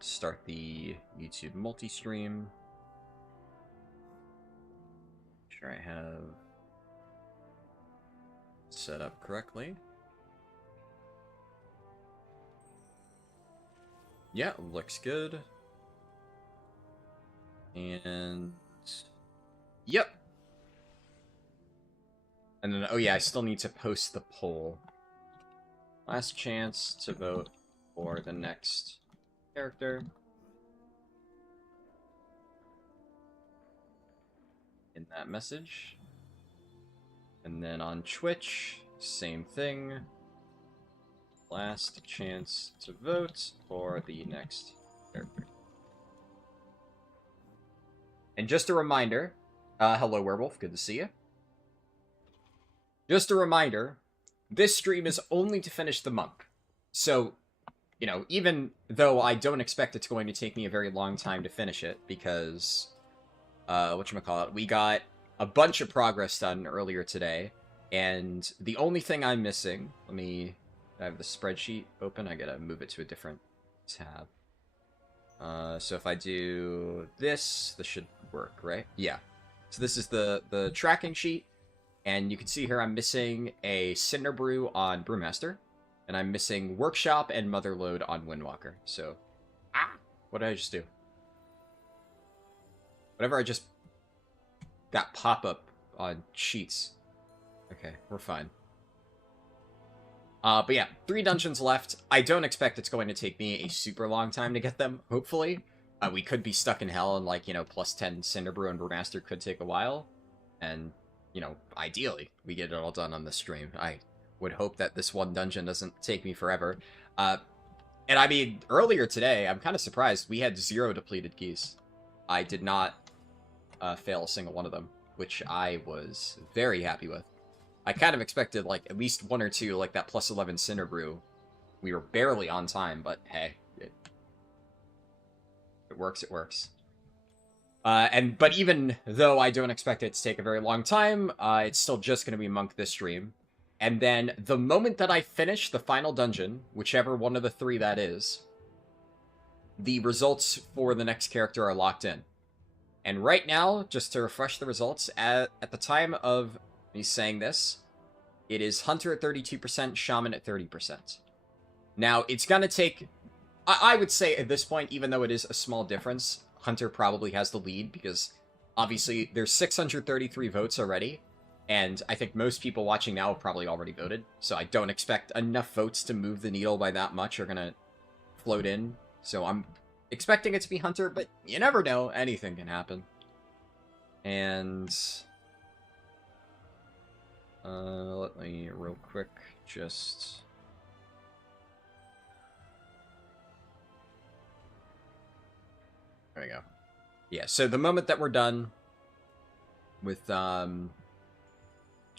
start the YouTube multi-stream. Make sure I have set up correctly. Yeah, looks good. And yep. And then, oh yeah, I still need to post the poll. Last chance to vote for the next character. In that message. And then on Twitch, same thing. Last chance to vote for the next character. And just a reminder, hello Werewolf, good to see you. Just a reminder, this stream is only to finish the monk. So, you know, even though I don't expect it's going to take me a very long time to finish it, because, whatchamacallit, we got a bunch of progress done earlier today, and the only thing I'm missing, I have the spreadsheet open, I gotta move it to a different tab. So if I do this should work, right? Yeah. So this is the tracking sheet, and you can see here I'm missing a Cinder Brew on Brewmaster, and I'm missing Workshop and Motherload on Windwalker. So, what did I just do? Whatever I just... That pop-up on sheets. Okay, we're fine. But yeah, 3 dungeons left. I don't expect it's going to take me a super long time to get them, hopefully. We could be stuck in hell, and, like, you know, plus 10 Cinderbrew and Brewmaster could take a while. And, you know, ideally, we get it all done on this stream. I would hope that this one dungeon doesn't take me forever. And I mean, earlier today, I'm kind of surprised, we had 0 depleted keys. I did not fail a single one of them, which I was very happy with. I kind of expected, like, at least 1 or 2, like that plus 11 Cinderbrew. We were barely on time, but hey, it works, it works. But even though I don't expect it to take a very long time, it's still just going to be Monk this stream. And then the moment that I finish the final dungeon, whichever one of the 3 that is, the results for the next character are locked in. And right now, just to refresh the results, at the time of me saying this, it is Hunter at 32%, Shaman at 30%. Now, it's gonna take... I would say at this point, even though it is a small difference, Hunter probably has the lead, because obviously there's 633 votes already, and I think most people watching now have probably already voted, so I don't expect enough votes to move the needle by that much are gonna float in. So I'm expecting it to be Hunter, but you never know, anything can happen. And... let me real quick just... There we go. Yeah, so the moment that we're done with, oh,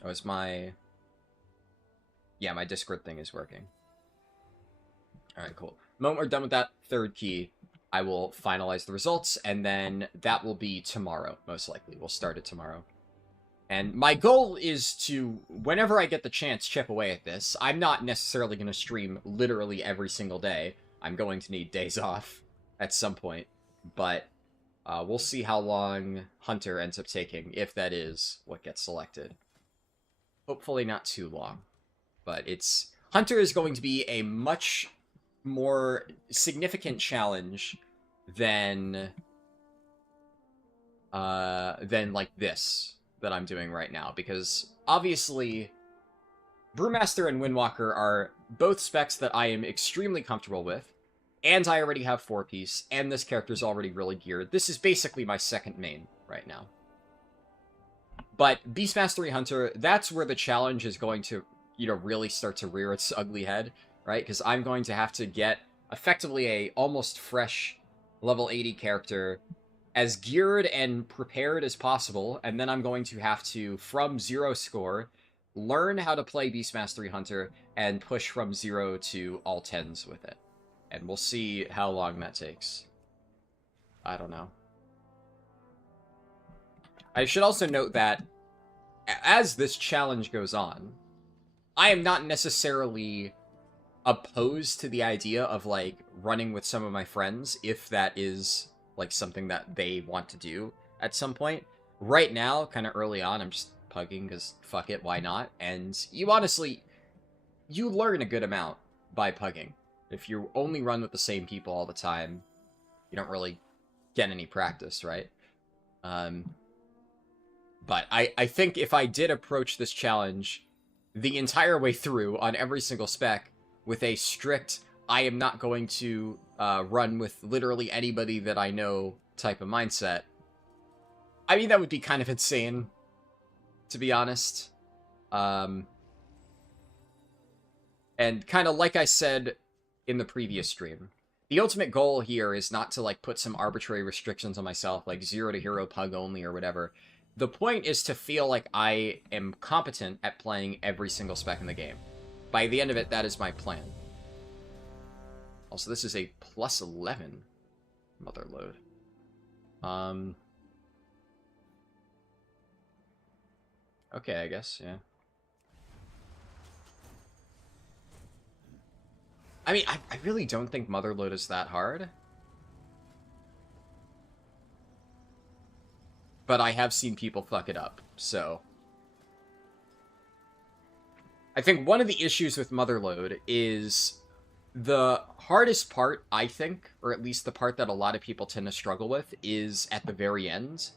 is my... Yeah, my Discord thing is working. Alright, cool. The moment we're done with that 3rd key, I will finalize the results, and then that will be tomorrow, most likely. We'll start it tomorrow. And my goal is to, whenever I get the chance, chip away at this. I'm not necessarily going to stream literally every single day. I'm going to need days off at some point. But we'll see how long Hunter ends up taking, if that is what gets selected. Hopefully not too long. But it's... Hunter is going to be a much more significant challenge than like this that I'm doing right now, because obviously Brewmaster and Windwalker are both specs that I am extremely comfortable with, and I already have 4-piece, and this character's already really geared. This is basically my second main right now. But Beast Mastery Hunter, that's where the challenge is going to, you know, really start to rear its ugly head, right? Because I'm going to have to get effectively a almost fresh level 80 character as geared and prepared as possible, and then I'm going to have to, from 0 score, learn how to play Beast Mastery Hunter and push from 0 to all 10s with it. And we'll see how long that takes. I don't know. I should also note that as this challenge goes on, I am not necessarily opposed to the idea of, like, running with some of my friends if that is like something that they want to do at some point. Right now, kind of early on, I'm just pugging because fuck it, why not? And you honestly, you learn a good amount by pugging. If you only run with the same people all the time, you don't really get any practice, right? But I think if I did approach this challenge the entire way through on every single spec with a strict, I am not going to run with literally anybody that I know type of mindset, I mean, that would be kind of insane, to be honest. And kind of like I said in the previous stream, the ultimate goal here is not to, like, put some arbitrary restrictions on myself, like 0 to hero pug only or whatever. The point is to feel like I am competent at playing every single spec in the game. By the end of it, that is my plan. Also, this is a plus 11 mother load. Okay, I guess, yeah. I mean, I really don't think Motherload is that hard. But I have seen people fuck it up, so... I think one of the issues with Motherload is the hardest part, I think, or at least the part that a lot of people tend to struggle with, is at the very end.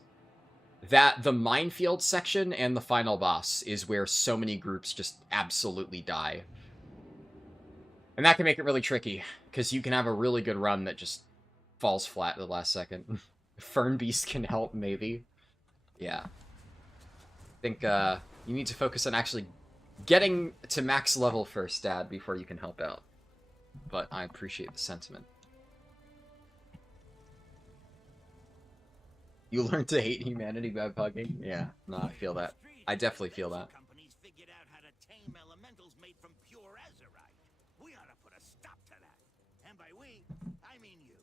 That the minefield section and the final boss is where so many groups just absolutely die. And that can make it really tricky, because you can have a really good run that just falls flat at the last second. Fern Beast can help, maybe. Yeah. I think you need to focus on actually getting to max level first, Dad, before you can help out. But I appreciate the sentiment. You learn to hate humanity by pugging? Yeah, no, I feel that. I definitely feel that. Companies figured out how to tame elementals made from pure azurite. We ought to put a stop to that. And by we, I mean you.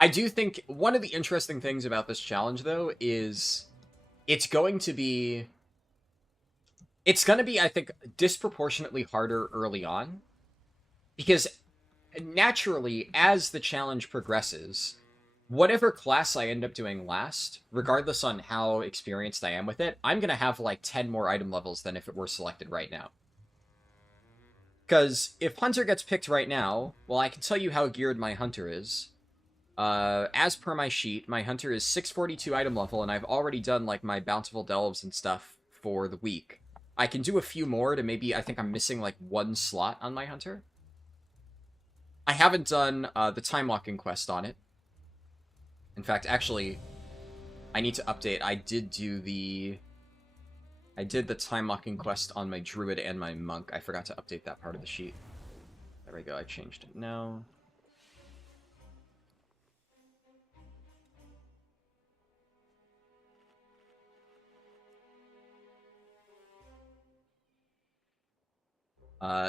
I do think one of the interesting things about this challenge, though, is it's going to be, I think, disproportionately harder early on. Because naturally, as the challenge progresses, whatever class I end up doing last, regardless on how experienced I am with it, I'm going to have like 10 more item levels than if it were selected right now. Because if Hunter gets picked right now, well, I can tell you how geared my Hunter is. As per my sheet, my Hunter is 642 item level, and I've already done, like, my Bountiful Delves and stuff for the week. I can do a few more to maybe, I think I'm missing, like, 1 slot on my Hunter. I haven't done, the Time Walking quest on it. In fact, actually, I need to update. I did the Time Walking quest on my Druid and my Monk. I forgot to update that part of the sheet. There we go, I changed it now.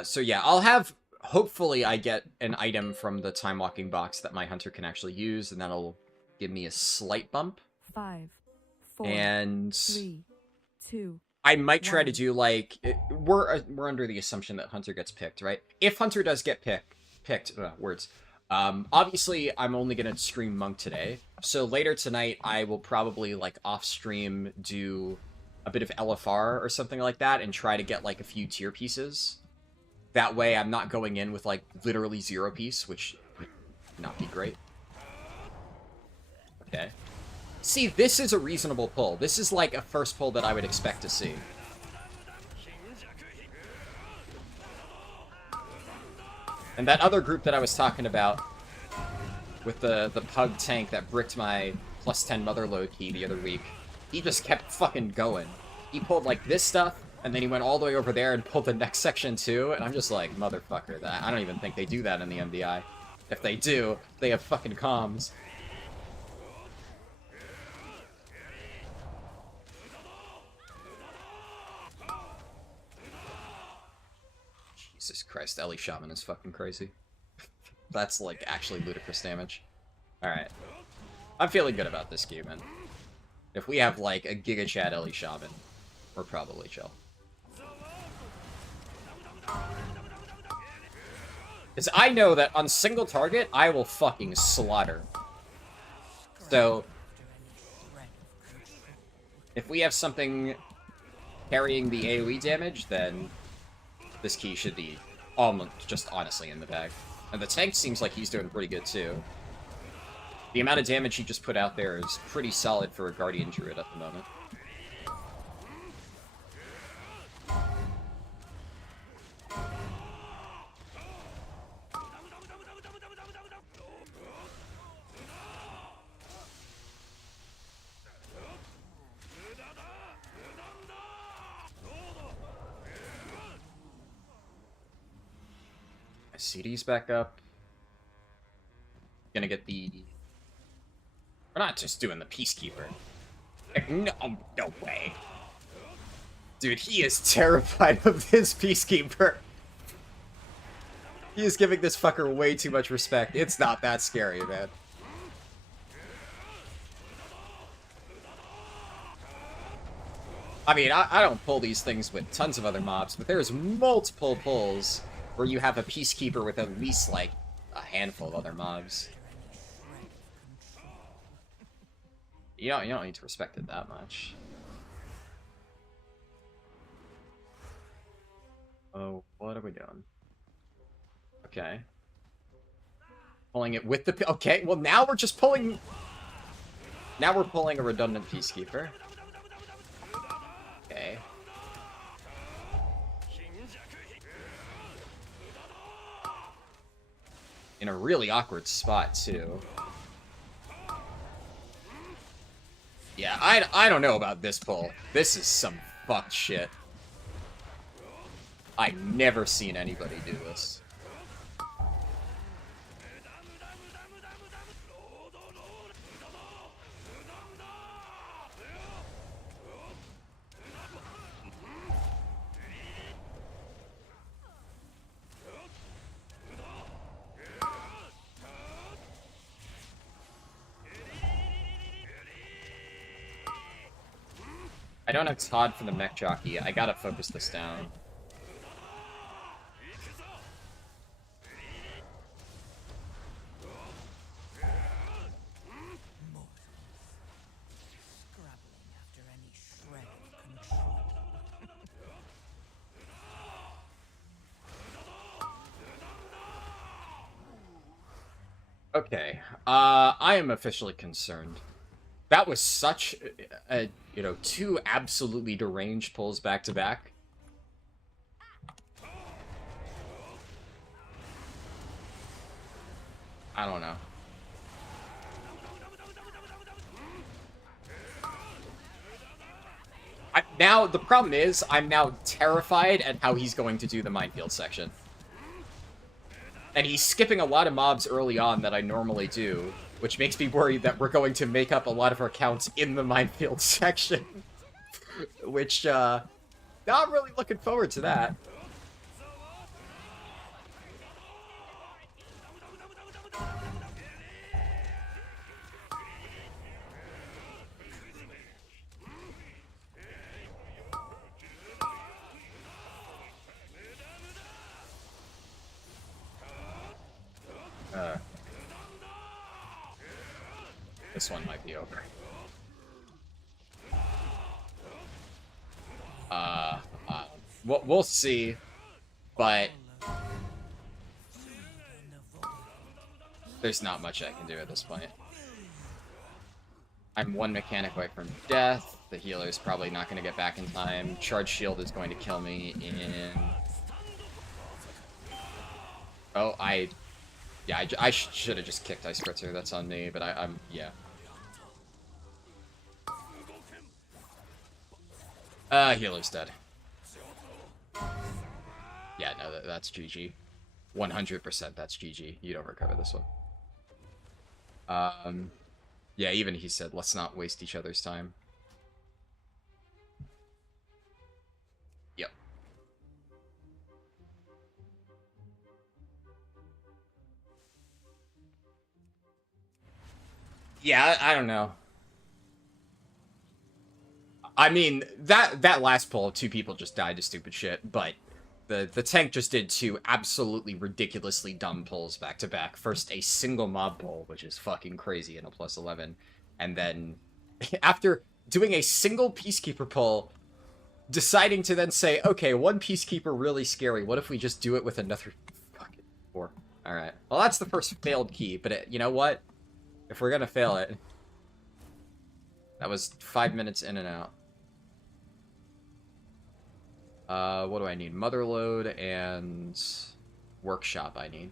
So yeah, I'll have, hopefully I get an item from the Time Walking box that my Hunter can actually use, and that'll give me a slight bump. 5, 4, and 3, 2. I might try 1. to do, like, we're under the assumption that Hunter gets picked, right? If Hunter does get picked, obviously I'm only gonna stream Monk today, so later tonight I will probably, like, off-stream do a bit of LFR or something like that and try to get, like, a few tier pieces. That way I'm not going in with, like, literally 0 piece, which would not be great. Okay. See, this is a reasonable pull. This is, like, a first pull that I would expect to see. And that other group that I was talking about with the pug tank that bricked my plus 10 motherload key the other week, he just kept fucking going. He pulled, like, this stuff, and then he went all the way over there and pulled the next section too, and I'm just like, motherfucker, that I don't even think they do that in the MDI. If they do, they have fucking comms. Jesus Christ, Ellie Shaman is fucking crazy. That's, like, actually ludicrous damage. Alright. I'm feeling good about this cube, man. If we have, like, a Giga Chad Ellie Shaman, we're probably chill. Because I know that on single target, I will fucking slaughter. So, if we have something carrying the AoE damage, then this key should be almost just honestly in the bag. And the tank seems like he's doing pretty good, too. The amount of damage he just put out there is pretty solid for a Guardian Druid at the moment. My CD's back up. Gonna get the... We're not just doing the Peacekeeper. Like, no, no way. Dude, he is terrified of this Peacekeeper. He is giving this fucker way too much respect. It's not that scary, man. I mean, I don't pull these things with tons of other mobs, but there's multiple pulls where you have a Peacekeeper with at least, like, a handful of other mobs. You don't need to respect it that much. Oh, what are we doing? Okay. Pulling it with the... Okay, well now we're just pulling... Now we're pulling a redundant Peacekeeper. Okay. In a really awkward spot, too. Yeah, I don't know about this pull. This is some fucked shit. I've never seen anybody do this. I don't have Todd for the mech jockey. I gotta focus this down. Okay, I am officially concerned. That was such a, two absolutely deranged pulls back to back. I don't know. Now, the problem is, I'm now terrified at how he's going to do the minefield section. And he's skipping a lot of mobs early on that I normally do, which makes me worried that we're going to make up a lot of our counts in the minefield section. Which, not really looking forward to that. This one might be over. We'll see, but there's not much I can do at this point. I'm one mechanic away from death. The healer's probably not going to get back in time. Charge shield is going to kill me in... Oh, I should have just kicked Ice Spritzer. That's on me, but I'm yeah. Healer's dead. Yeah, no, that's GG. 100% that's GG. You don't recover this one. Yeah, even he said, let's not waste each other's time. Yep. Yeah, I don't know. I mean, that last pull, two people just died to stupid shit, but the tank just did two absolutely ridiculously dumb pulls back to back. First, a single mob pull, which is fucking crazy in a +11, and then after doing a single Peacekeeper pull, deciding to then say, okay, one Peacekeeper really scary. What if we just do it with another fucking 4? All right. Well, that's the first failed key, but you know what? If we're gonna fail it, that was 5 minutes in and out. What do I need? Motherload and workshop I need.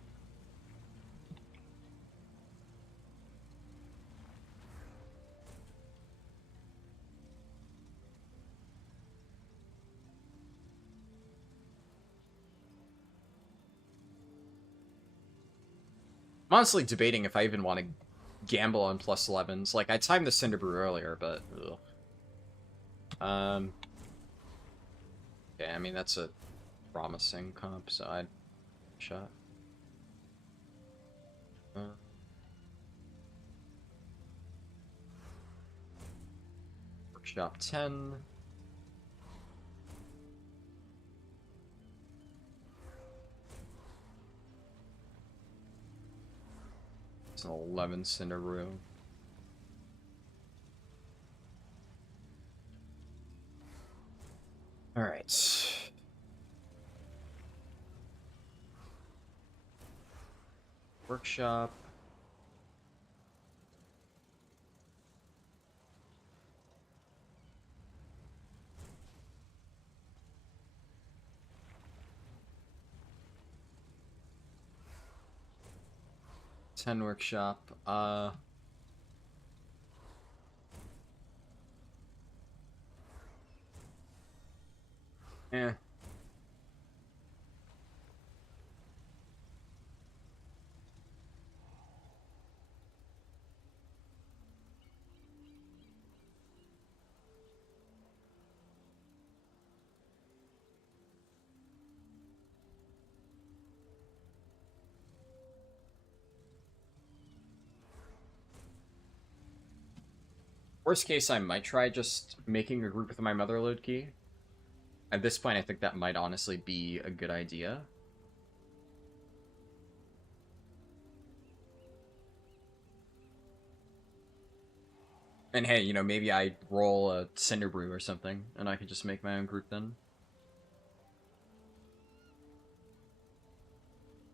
I'm honestly debating if I even want to gamble on +11s. Like, I timed the Cinderbrew earlier, but... Ugh. Yeah, I mean, that's a promising comp, so I'd shot. Workshop 10. It's an 11 Cinderbrew. Alright. Workshop. Ten workshop. Eh. Worst case, I might try just making a group with my Motherload key. At this point, I think that might honestly be a good idea. And hey, you know, maybe I roll a Cinderbrew or something, and I can just make my own group then.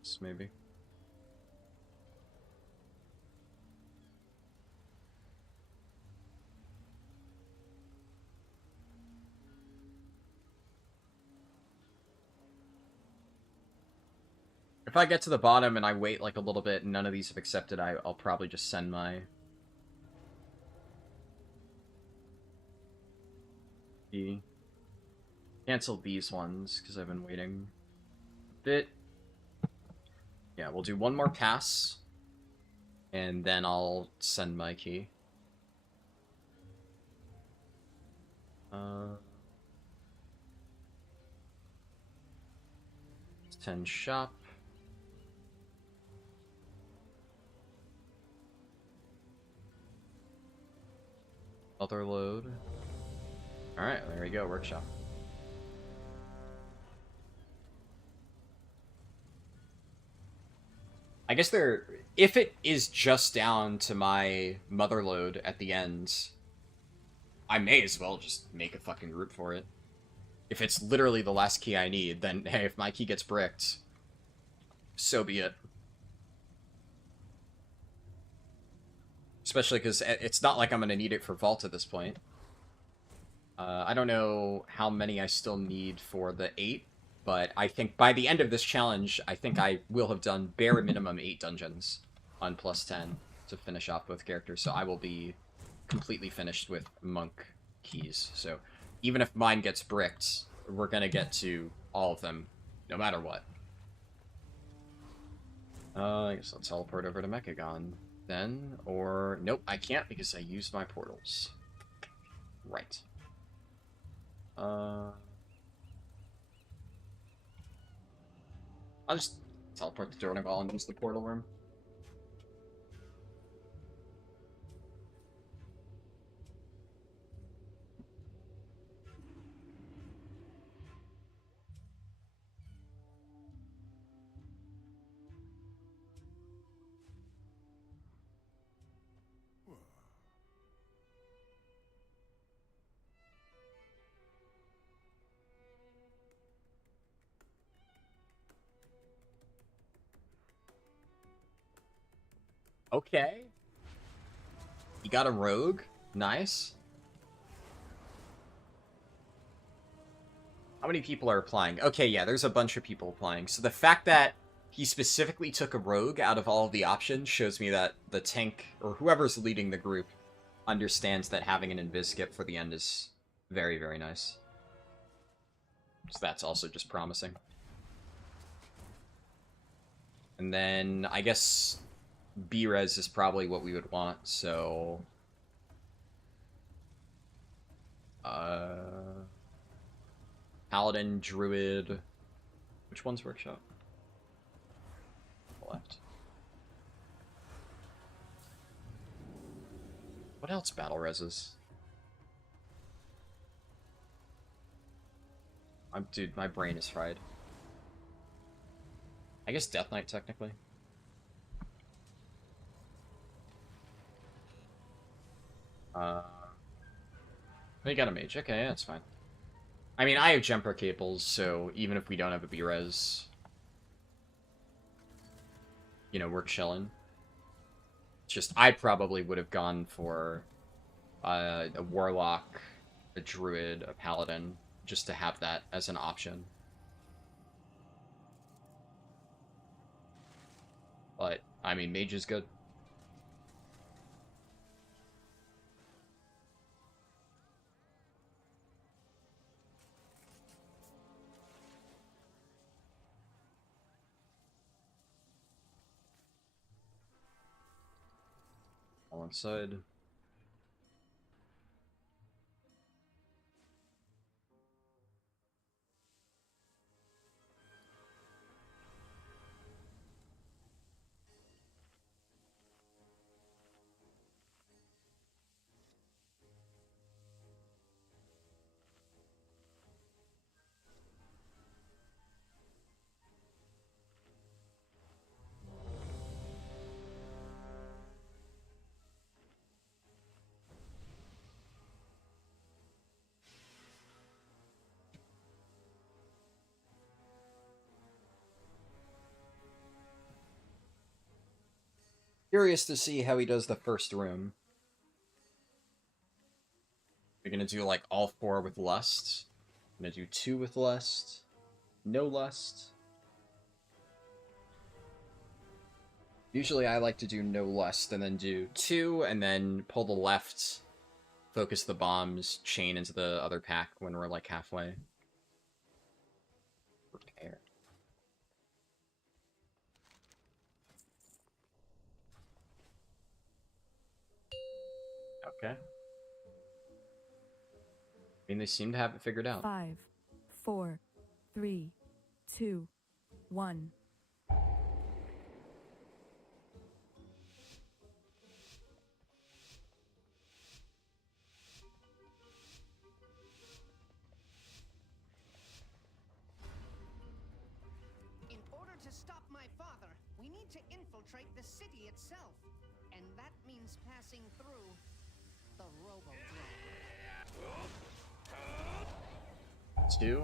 Just maybe. If I get to the bottom and I wait like a little bit and none of these have accepted, I'll probably just send my... Cancel these ones, because I've been waiting a bit. Yeah, we'll do one more pass, and then I'll send my key. 10 shop. Other load. Alright, there we go, workshop. I guess if it is just down to my Motherload at the end, I may as well just make a fucking group for it. If it's literally the last key I need, then hey, if my key gets bricked, so be it. Especially because it's not like I'm going to need it for Vault at this point. I don't know how many I still need for the 8, but I think by the end of this challenge, I think I will have done bare minimum 8 dungeons on +10 to finish off both characters, so I will be completely finished with Monk keys. So even if mine gets bricked, we're going to get to all of them, no matter what. I guess I'll teleport over to Mechagon then, or... Nope, I can't because I used my portals. Right. I'll just teleport to Dornival and use the portal room. Okay. You got a rogue. Nice. How many people are applying? Okay, yeah, there's a bunch of people applying. So the fact that he specifically took a rogue out of all of the options shows me that the tank, or whoever's leading the group, understands that having an invis skip for the end is very, very nice. So that's also just promising. And then, I guess, B-res is probably what we would want, so... Paladin, Druid... Which one's Workshop? Left. What else battle reses? Dude, my brain is fried. I guess Death Knight, technically. They got a mage. Okay, yeah, that's fine. I mean, I have jumper cables, so even if we don't have a B-res, you know, we're chilling. It's just, I probably would have gone for a warlock, a druid, a paladin, just to have that as an option. But, I mean, mage is good. All inside. Curious to see how he does the first room. We're gonna do like all 4 with lust. I'm gonna do 2 with lust. No lust. Usually I like to do no lust and then do 2 and then pull the left, focus the bombs, chain into the other pack when we're like halfway. Repair. Okay. I mean, they seem to have it figured out. 5, 4, 3, 2, 1. In order to stop my father, we need to infiltrate the city itself. And that means passing through the Robodrome. 2.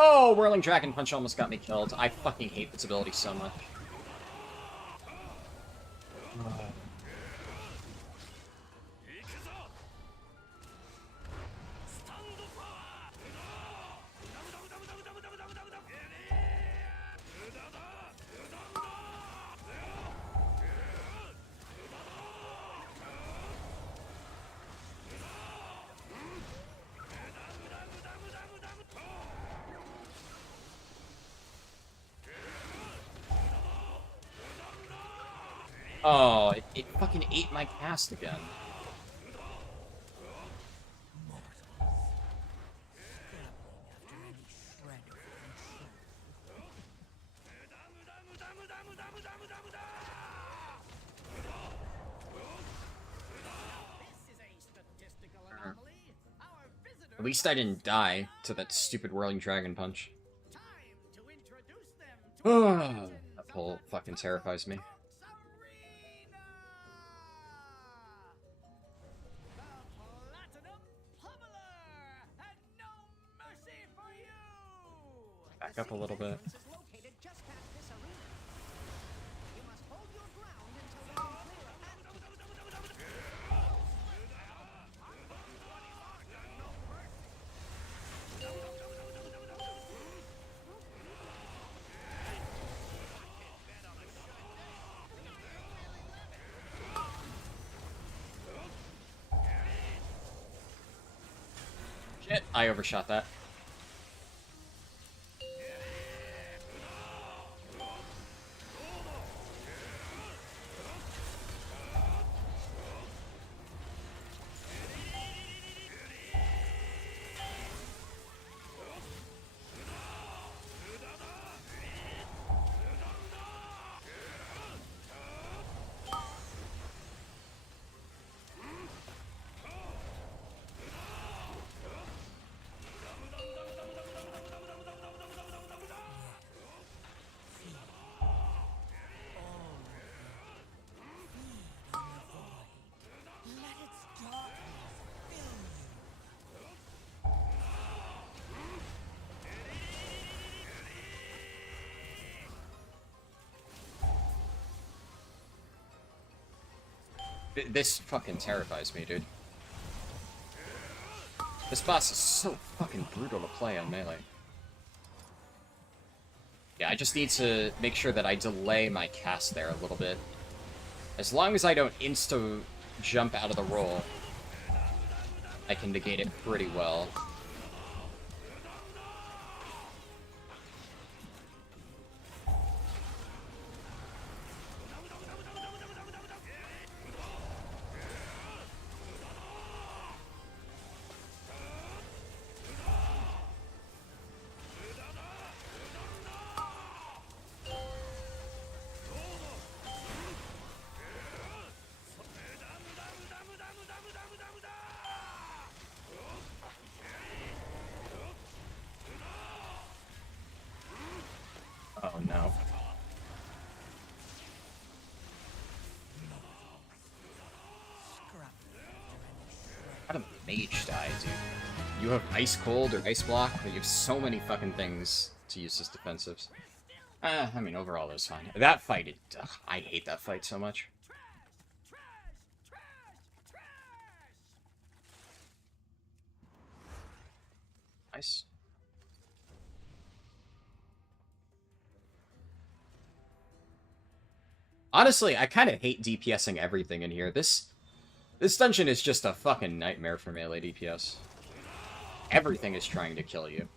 Oh, Whirling Dragon Punch almost got me killed. I fucking hate this ability so much. Oh, it fucking ate my cast again. At least I didn't die to that stupid Whirling Dragon Punch. Time to introduce them That pull fucking terrifies me. Back up a little bit. Is located just past this arena. You must hold your ground until you can clear a path Shit, I overshot that. This fucking terrifies me, dude. This boss is so fucking brutal to play on melee. Yeah, I just need to make sure that I delay my cast there a little bit. As long as I don't insta-jump out of the roll, I can negate it pretty well. Oh no. How did mage die, dude? You have ice cold or ice block, but you have so many fucking things to use as defensives. I mean, overall, it was fine. That fight, ugh, I hate that fight so much. Nice. Honestly, I kind of hate DPSing everything in here. This dungeon is just a fucking nightmare for melee DPS. Everything is trying to kill you.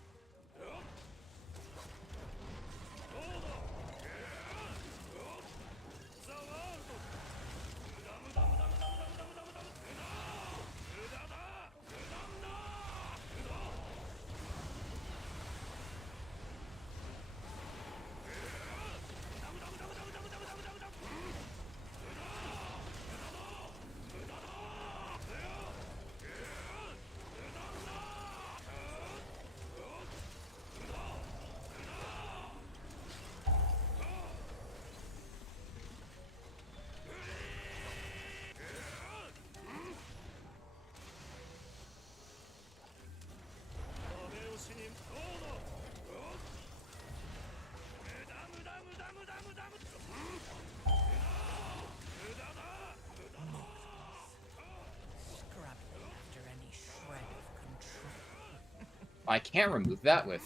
I can't remove that with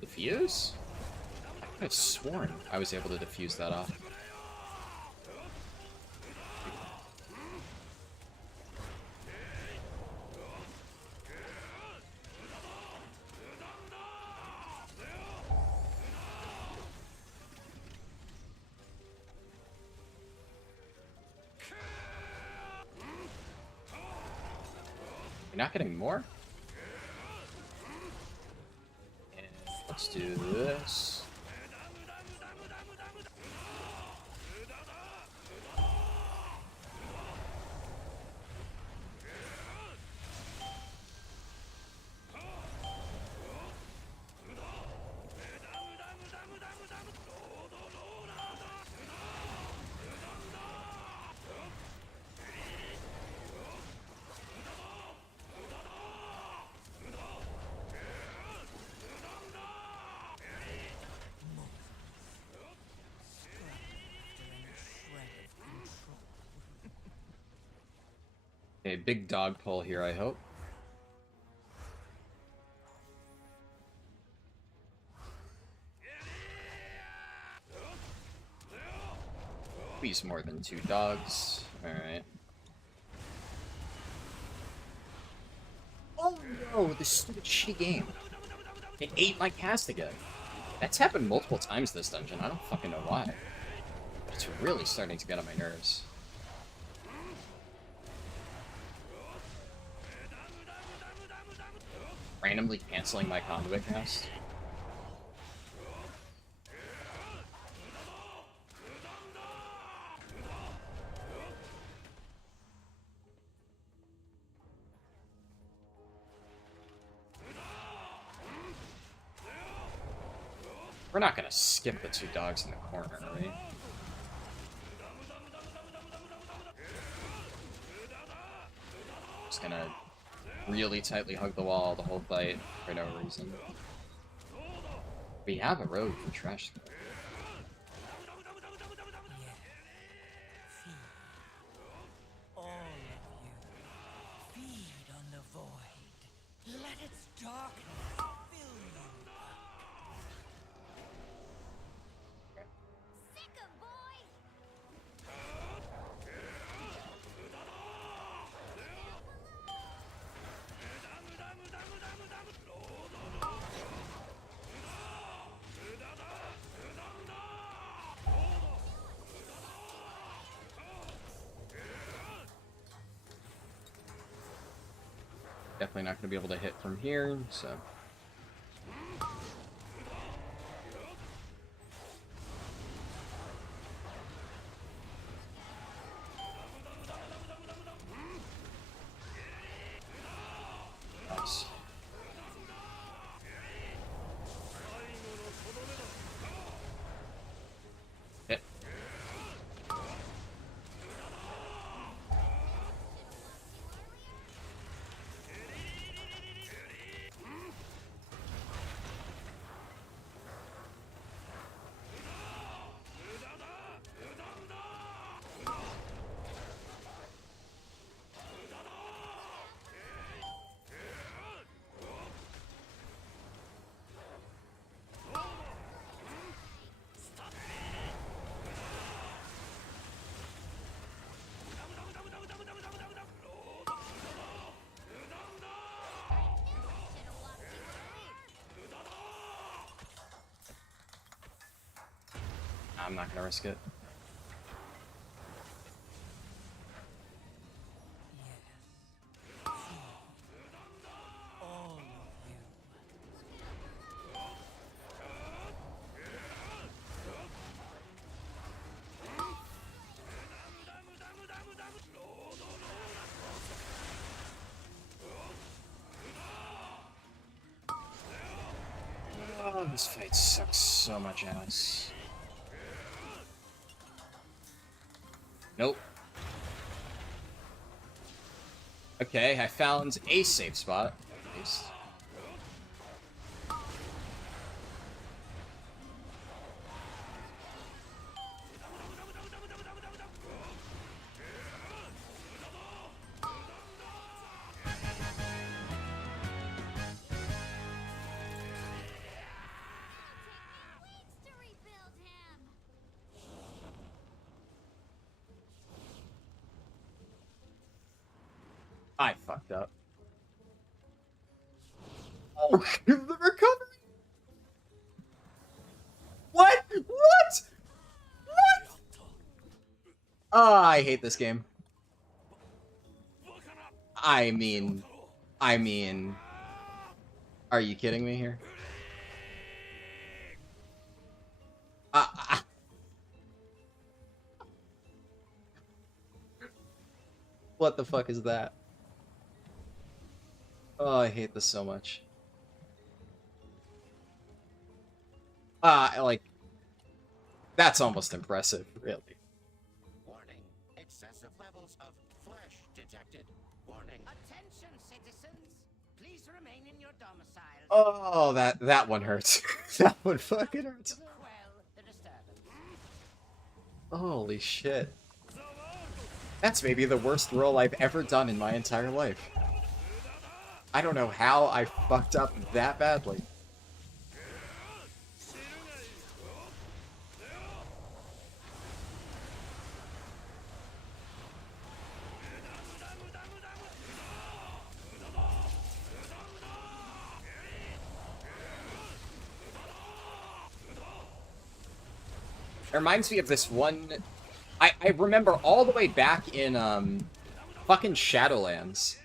Diffuse? I could have sworn I was able to diffuse that off. You're not getting more? Let's do this. Okay, big dog pull here, I hope. Please more than 2 dogs. Alright. Oh no, this stupid shitty game. It ate my cast again. That's happened multiple times this dungeon. I don't fucking know why. But it's really starting to get on my nerves. Randomly canceling my conduit cast. We're not gonna skip the 2 dogs in the corner, right? Just gonna really tightly hug the wall the whole fight for no reason. We have a road for trash. All of you, feed on the void. Let its darkness fill you. Sick 'em, boy! Definitely not gonna be able to hit from here, so. Nice. Hit. I'm not gonna risk it. All of you. Oh, this fight sucks so much ass. Nope. Okay, I found a safe spot, at least. Weeks to rebuild him! I fucked up. Oh, the recovery! What? What? What? Oh, I hate this game. I mean, are you kidding me here? Uh, what the fuck is that? Oh, I hate this so much. Like, that's almost impressive, really. Warning. Excessive levels of flesh detected. Warning. Attention, citizens! Please remain in your domiciles. Oh, that one hurts. That one fucking hurts. Quell the disturbance. Holy shit. That's maybe the worst roll I've ever done in my entire life. I don't know how I fucked up that badly. It reminds me of this one... I remember all the way back in, fucking Shadowlands.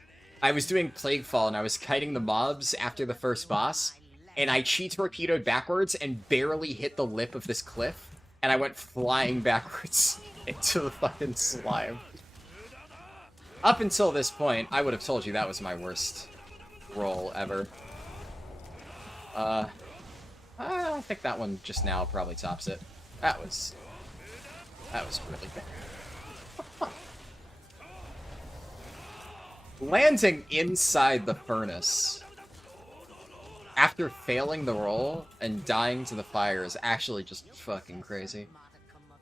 I was doing Plaguefall and I was kiting the mobs after the first boss, and I chi torpedoed backwards and barely hit the lip of this cliff, and I went flying backwards into the fucking slime. Up until this point, I would have told you that was my worst roll ever. I think that one just now probably tops it. That was really bad. Landing inside the furnace after failing the roll and dying to the fire is actually just fucking crazy. Modicum of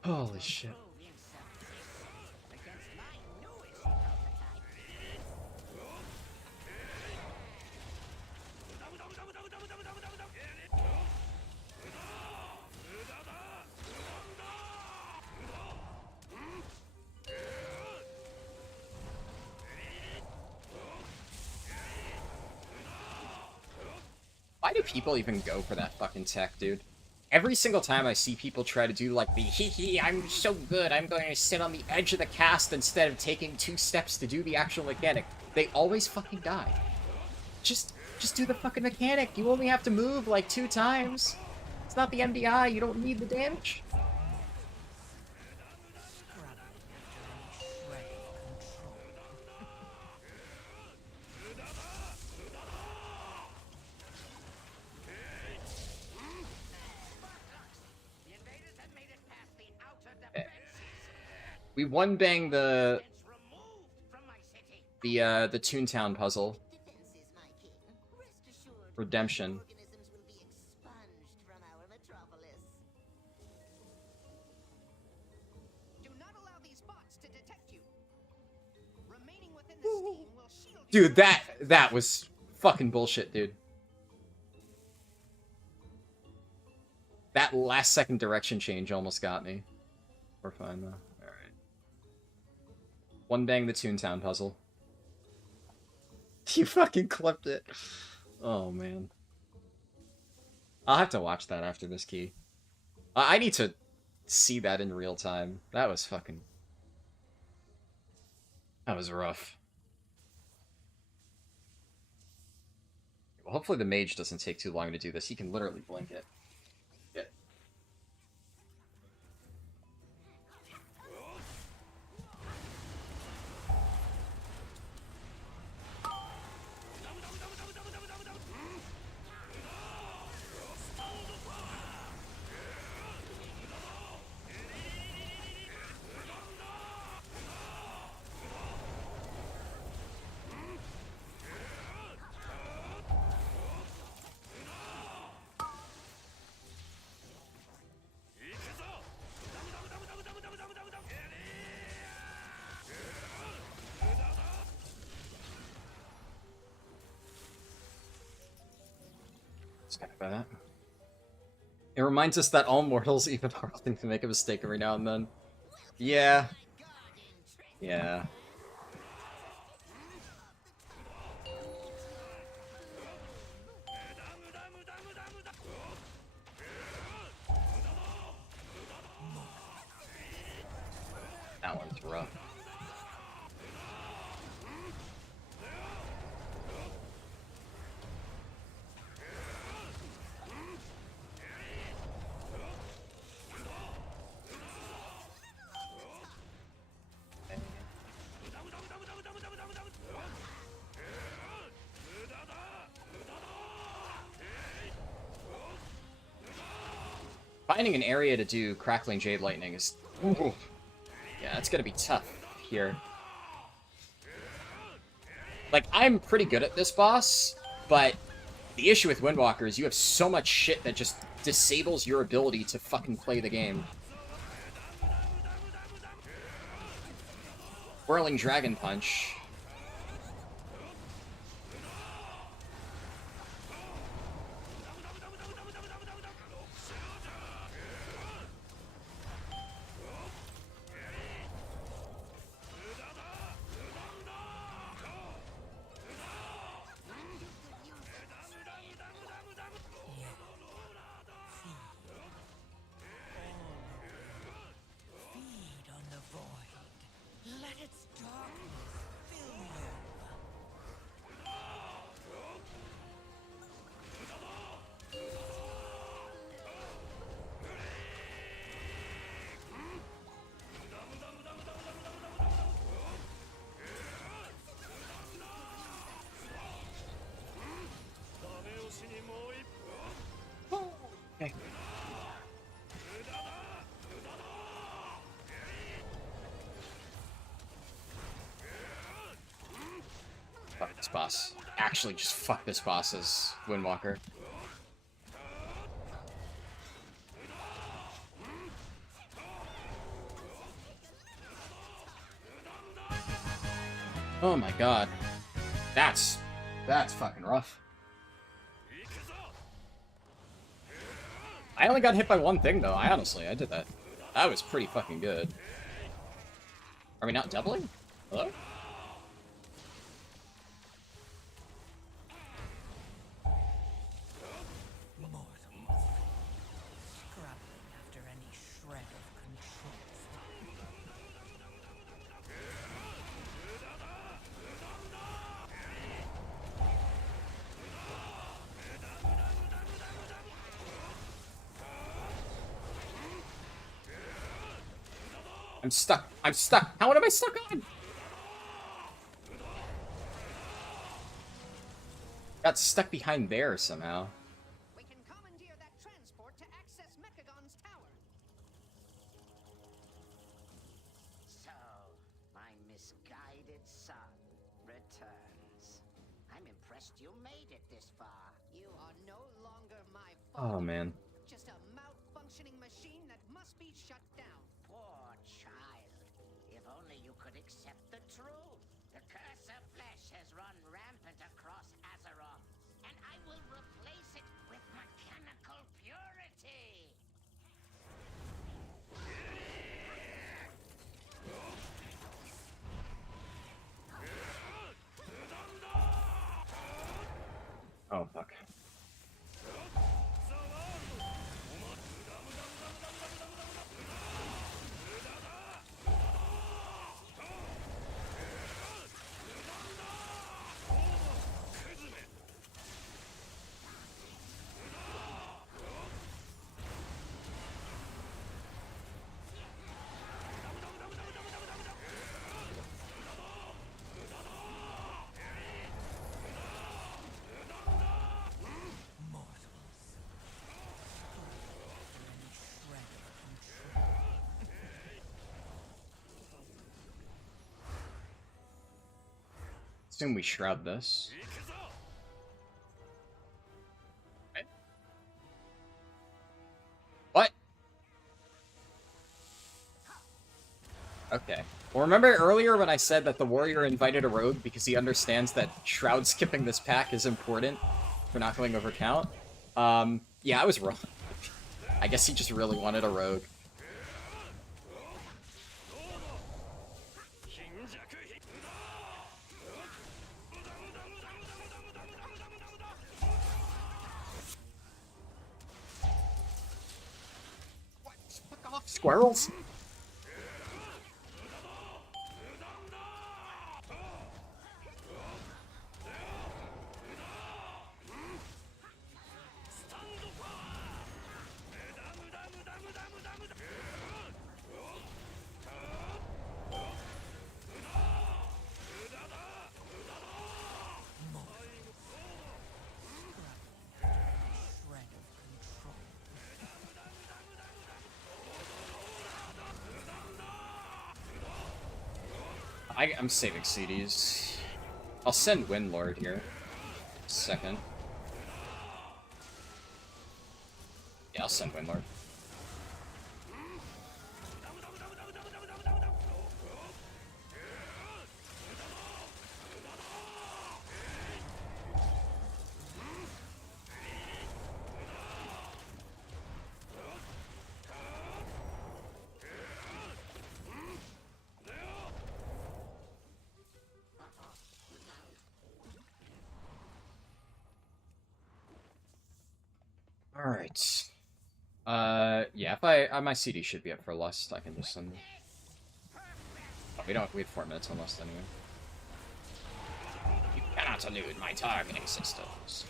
skill. Holy shit. Against my newest prototype. Why do people even go for that fucking tech, dude? Every single time I see people try to do, like, the hee I'm so good, I'm going to sit on the edge of the cast instead of taking 2 steps to do the actual mechanic, they always fucking die. Just do the fucking mechanic. You only have to move, like, 2 times. It's not the MDI, you don't need the damage. The invaders have made it past the outer defenses. We one-bang the It's removed from my city. the Toontown puzzle. Defenses, my king. Rest assured, Redemption. organisms will be expunged from our metropolis. Do not allow these bots to detect you. Remaining within the steam will shield you. Dude, that was fucking bullshit, dude. That last second direction change almost got me. We're fine, though. Alright. One bang the Toontown puzzle. You fucking clipped it. Oh, man. I'll have to watch that after this key. I need to see that in real time. That was fucking... That was rough. Well, hopefully the mage doesn't take too long to do this. He can literally blink it. Yeah. It's kind of bad. It reminds us that all mortals, even Harling, can make a mistake every now and then. Yeah. Yeah. That one's rough. Finding an area to do Crackling Jade Lightning is... Ooh. Yeah, it's gonna be tough here. Like, I'm pretty good at this boss, but the issue with Windwalker is you have so much shit that just disables your ability to fucking play the game. Whirling Dragon Punch. Feed on the void. Let its darkness fill you. Okay. Fuck this boss. Actually, just fuck this boss's Windwalker. Oh my god. That's fucking rough. I only got hit by one thing though. I did that. That was pretty fucking good. Are we not doubling? Hello? Mortals, scrabbling after any shred of control. I'm stuck. I'm stuck. How am I stuck on? Got stuck behind there somehow. We can commandeer that transport to access Mechagon's tower. So, my misguided son returns. I'm impressed you made it this far. You are no longer my Oh father. man. Just a malfunctioning machine that must be shut down. Poor child. If only you could accept the truth. The curse of flesh has run rampant across Azeroth, and I will replace it with mechanical purity. Oh fuck. Assume we shroud this. Okay. What? Okay. Well, remember earlier when I said that the warrior invited a rogue because he understands that shroud skipping this pack is important for not going over count? Yeah, I was wrong. I guess he just really wanted a rogue. Fuck off, squirrels! Shred of control. I'm saving CDs. I'll send Windlord here. Second. Yeah, I'll send Windlord. Alright. Yeah, if my CD should be up for Lust, I can just send... Oh, we have 4 minutes on Lust anyway. You cannot elude my targeting systems.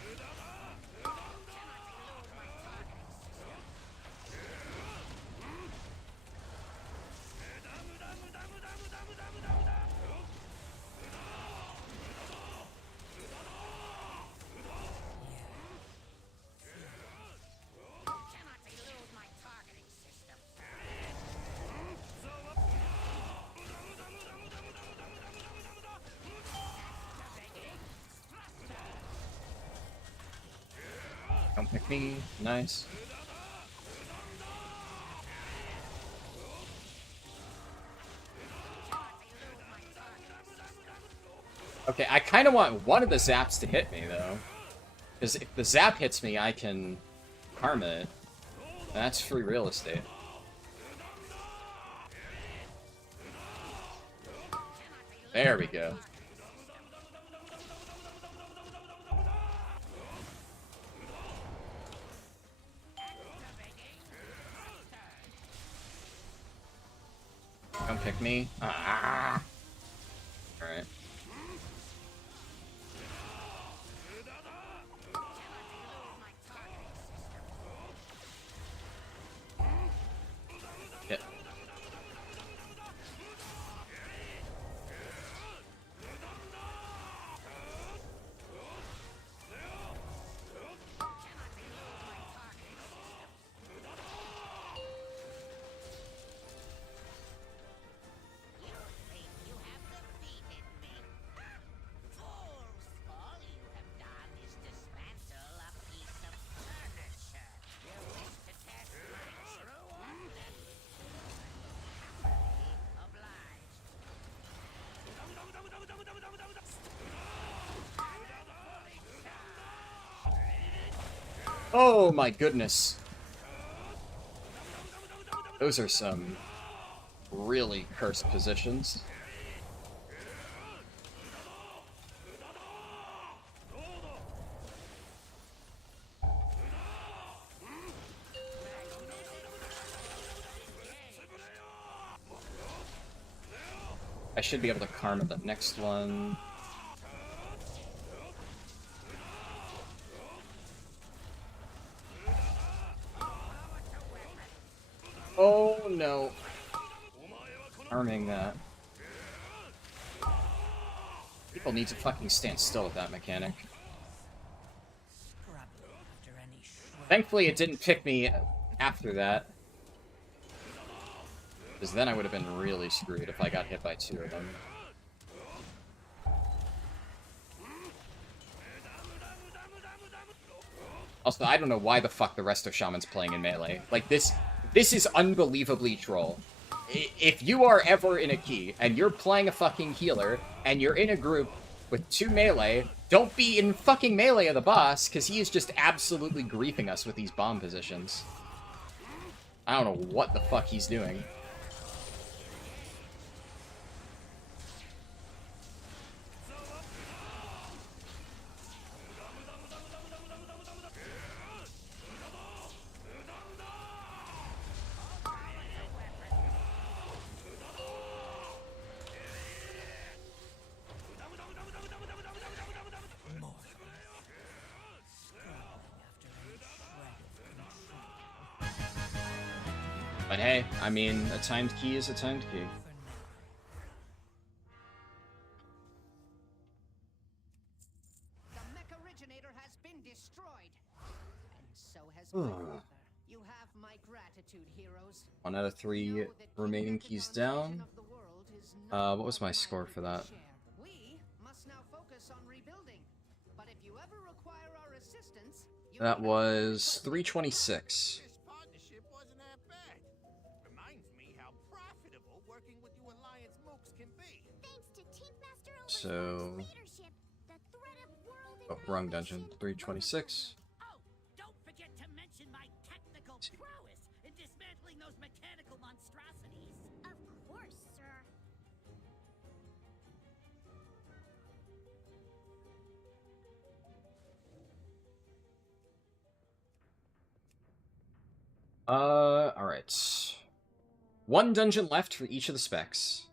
Don't pick me. Nice. Okay, I kind of want one of the zaps to hit me, though. Because if the zap hits me, I can karma it. That's free real estate. There we go. Don't pick me. Ah. Alright. Hit. Oh my goodness. Those are some really cursed positions. I should be able to karma the next one. Oh no. Arming that. People need to fucking stand still with that mechanic. Thankfully it didn't pick me after that. Because then I would have been really screwed if I got hit by 2 of them. Also, I don't know why the fuck the rest of Shaman's playing in melee. Like, this is unbelievably troll. If you are ever in a key, and you're playing a fucking healer, and you're in a group with 2 melee, don't be in fucking melee of the boss, because he is just absolutely griefing us with these bomb positions. I don't know what the fuck he's doing. But hey, I mean, a timed key is a timed key. The mech originator has been destroyed. And so has my father. You have my gratitude, heroes. 1 out of 3 remaining keys down. What was my score for that? We must now focus on rebuilding. But if you ever require our assistance, That was 326. This partnership wasn't that bad. Reminds me how profitable working with you Alliance mooks can be. Thanks to Teammaster So, leadership, the threat of world oh, wrong dungeon. 326. Oh, don't forget to mention my technical prowess in dismantling those mechanical monstrosities. Of course, sir. Alright. One dungeon left for each of the specs.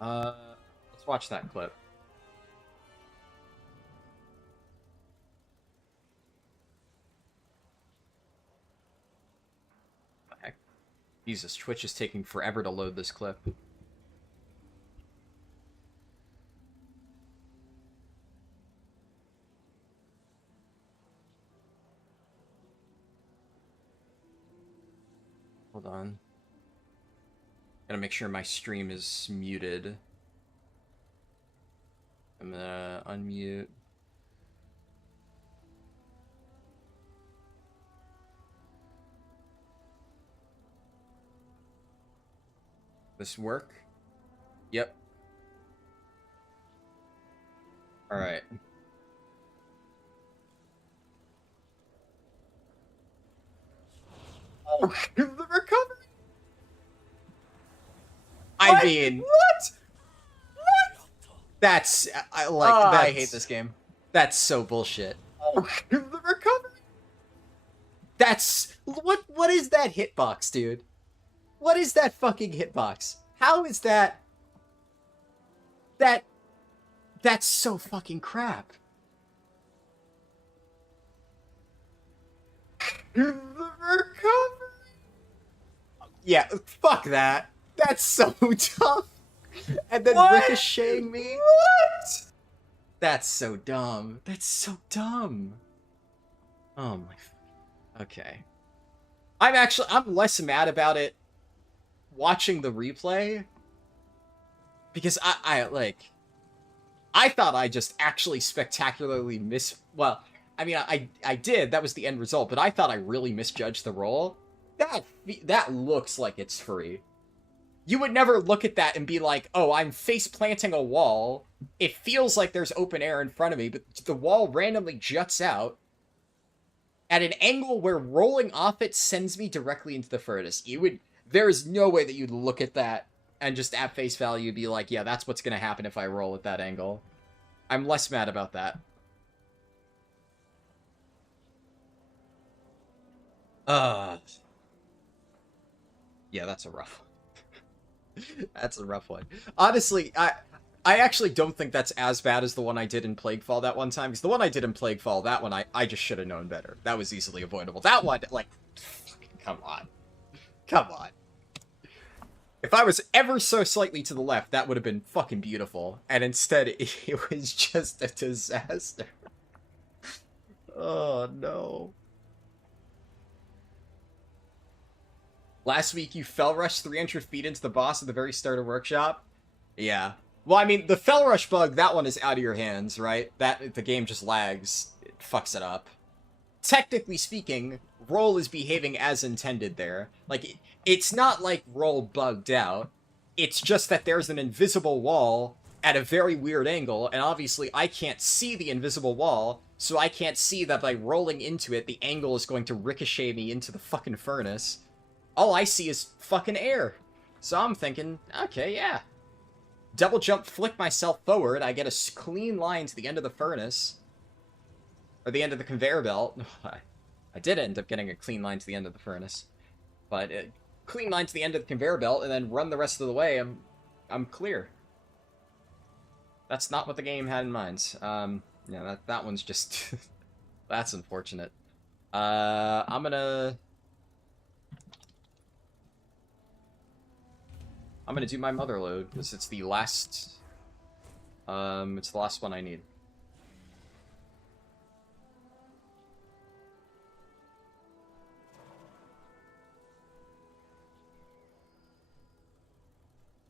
Let's watch that clip. The heck? Jesus, Twitch is taking forever to load this clip. Hold on. Gotta make sure my stream is muted. I'm gonna unmute. This work? Yep. Alright. Oh, the recovery! I mean... What? That's... I hate this game. That's so bullshit. Oh, the recovery! That's... What is that hitbox, dude? What is that fucking hitbox? How is that... That's so fucking crap. The recovery? Yeah, fuck that. That's so dumb. And then ricocheting me? What? That's so dumb. That's so dumb. Oh my... Okay. I'm less mad about it watching the replay. Because I thought I just actually spectacularly well, I mean, I did, that was the end result, but I thought I really misjudged the roll. That looks like it's free. You would never look at that and be like, oh, I'm face planting a wall. It feels like there's open air in front of me, but the wall randomly juts out at an angle where rolling off it sends me directly into the furnace. There is no way that you'd look at that and just at face value be like, yeah, that's what's going to happen if I roll at that angle. I'm less mad about that. Yeah, that's a rough one. That's a rough one. Honestly, I actually don't think that's as bad as the one I did in Plaguefall that one time. Because the one I did in Plaguefall, that one I just should have known better. That was easily avoidable. That one, like, come on. Come on. If I was ever so slightly to the left, that would have been fucking beautiful. And instead, it was just a disaster. Oh, no. Last week, you fell rushed 300 feet into the boss at the very start of Workshop? Yeah. Well, I mean, the fell rush bug, that one is out of your hands, right? The game just lags. It fucks it up. Technically speaking, roll is behaving as intended there. Like, it's not like roll bugged out. It's just that there's an invisible wall at a very weird angle, and obviously I can't see the invisible wall, so I can't see that by rolling into it, the angle is going to ricochet me into the fucking furnace. All I see is fucking air. So I'm thinking, okay, yeah. Double jump, flick myself forward, I get a clean line to the end of the furnace. Or the end of the conveyor belt. I did end up getting a clean line to the end of the furnace. But clean line to the end of the conveyor belt, and then run the rest of the way, I'm clear. That's not what the game had in mind. Yeah, that one's just... that's unfortunate. I'm gonna do my mother load, because it's the last... it's the last one I need.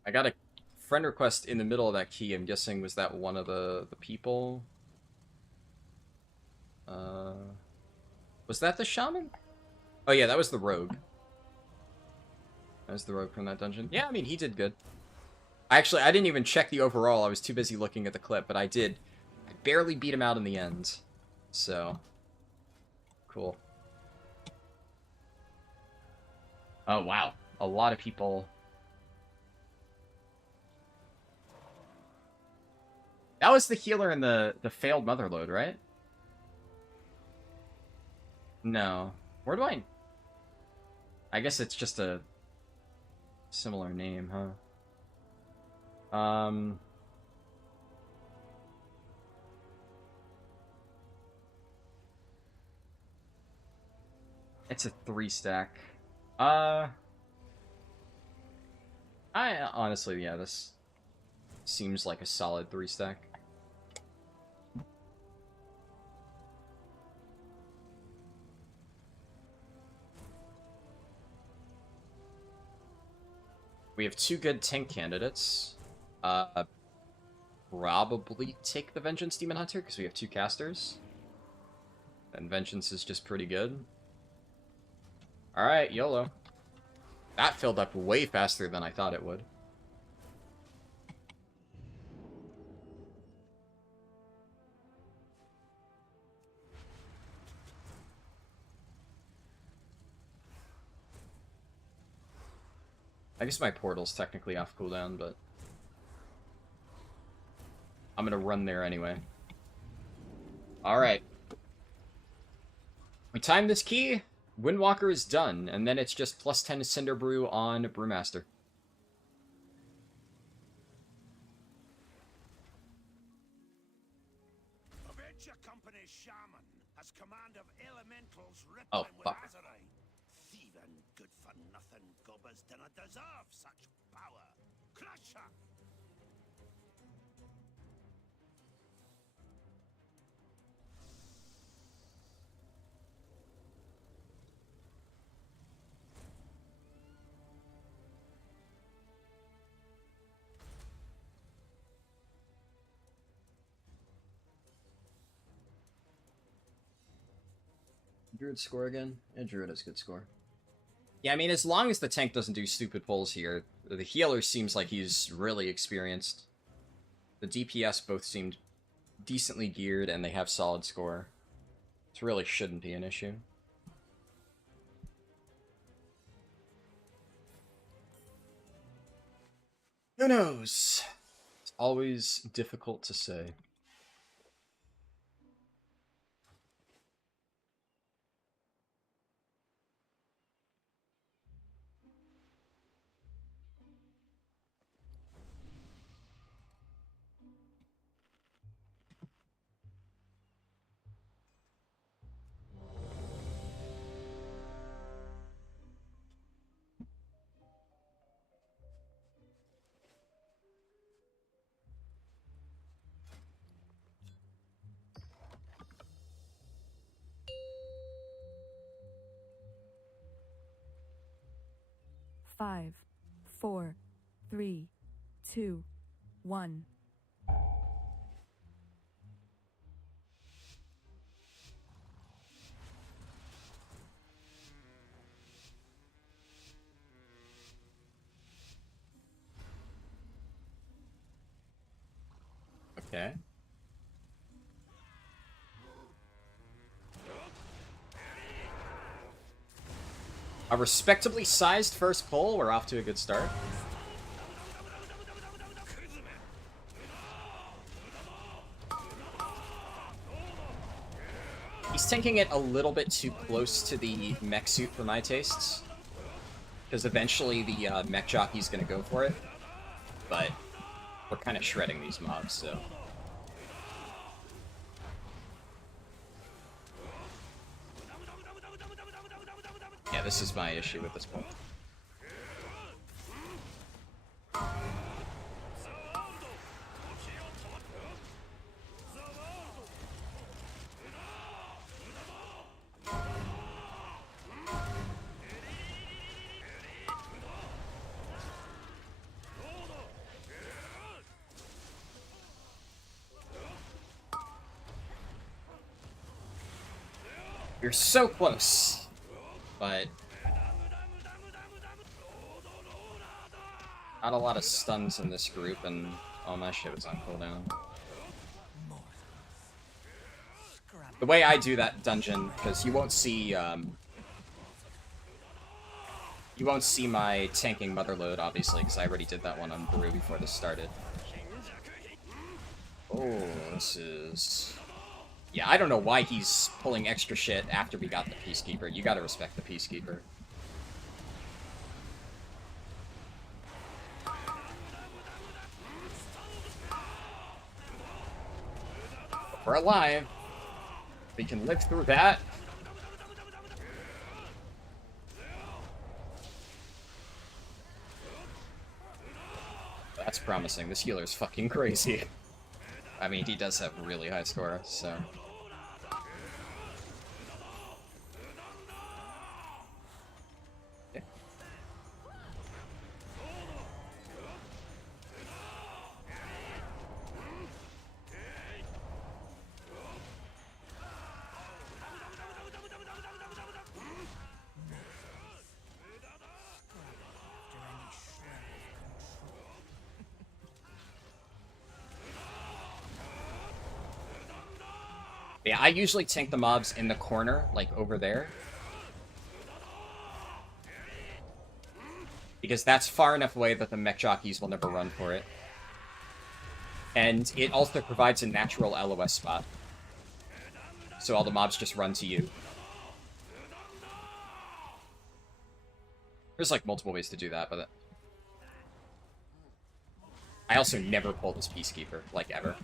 I got a friend request in the middle of that key. I'm guessing, was that one of the people? Was that the shaman? Oh yeah, that was the rogue. That was the rogue from that dungeon. Yeah, I mean, he did good. I didn't even check the overall. I was too busy looking at the clip, but I barely beat him out in the end. So, cool. Oh, wow. A lot of people. That was the healer in the failed Motherlode, right? No. Where do I guess it's just a similar name, huh? It's a 3-stack. I honestly, yeah, this seems like a solid 3-stack. We have 2 good tank candidates. Probably take the Vengeance Demon Hunter, because we have 2 casters. And Vengeance is just pretty good. Alright, YOLO. That filled up way faster than I thought it would. I guess my portal's technically off cooldown, but I'm gonna run there anyway. Alright. We time this key, Windwalker is done, and then it's just +10 Cinder Brew on Brewmaster. Avenger Company Shaman has command of elementals written Oh, with fuck. azurite. Thieving, good-for-nothing gubbers do not deserve such power. Crush her! Druid score again? Yeah, Druid has good score. Yeah, I mean, as long as the tank doesn't do stupid pulls here, the healer seems like he's really experienced. The DPS both seemed decently geared, and they have solid score. This really shouldn't be an issue. Who knows? It's always difficult to say. Five, four, three, two, one. Okay. A respectably sized first pull. We're off to a good start. He's tanking it a little bit too close to the mech suit for my tastes. Because eventually the mech jockey's going to go for it. But we're kind of shredding these mobs, so... Yeah, this is my issue with this point. You're so close, but not a lot of stuns in this group, and all my shit was on cooldown. The way I do that dungeon, because you won't see You won't see my tanking motherload, obviously, because I already did that one on Brew before this started. Oh, this is... Yeah, I don't know why he's pulling extra shit after we got the Peacekeeper. You gotta respect the Peacekeeper. But we're alive. We can live through that. That's promising. This healer's fucking crazy. I mean, he does have really high score, so... Yeah. Yeah, I usually tank the mobs in the corner, like over there. Because that's far enough away that the mech jockeys will never run for it. And it also provides a natural LOS spot. So all the mobs just run to you. There's like multiple ways to do that, but... I also never pull this Peacekeeper, like ever.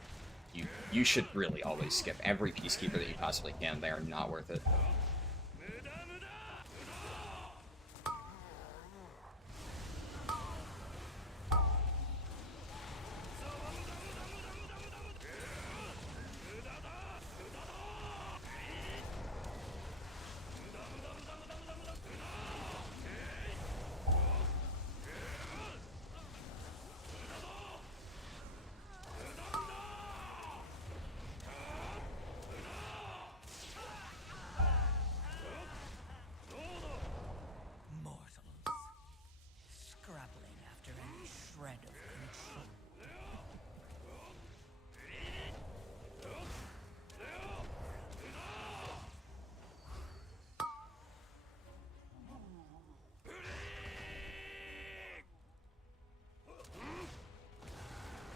You should really always skip every Peacekeeper that you possibly can. They are not worth it. Scrabbling after any shred of control.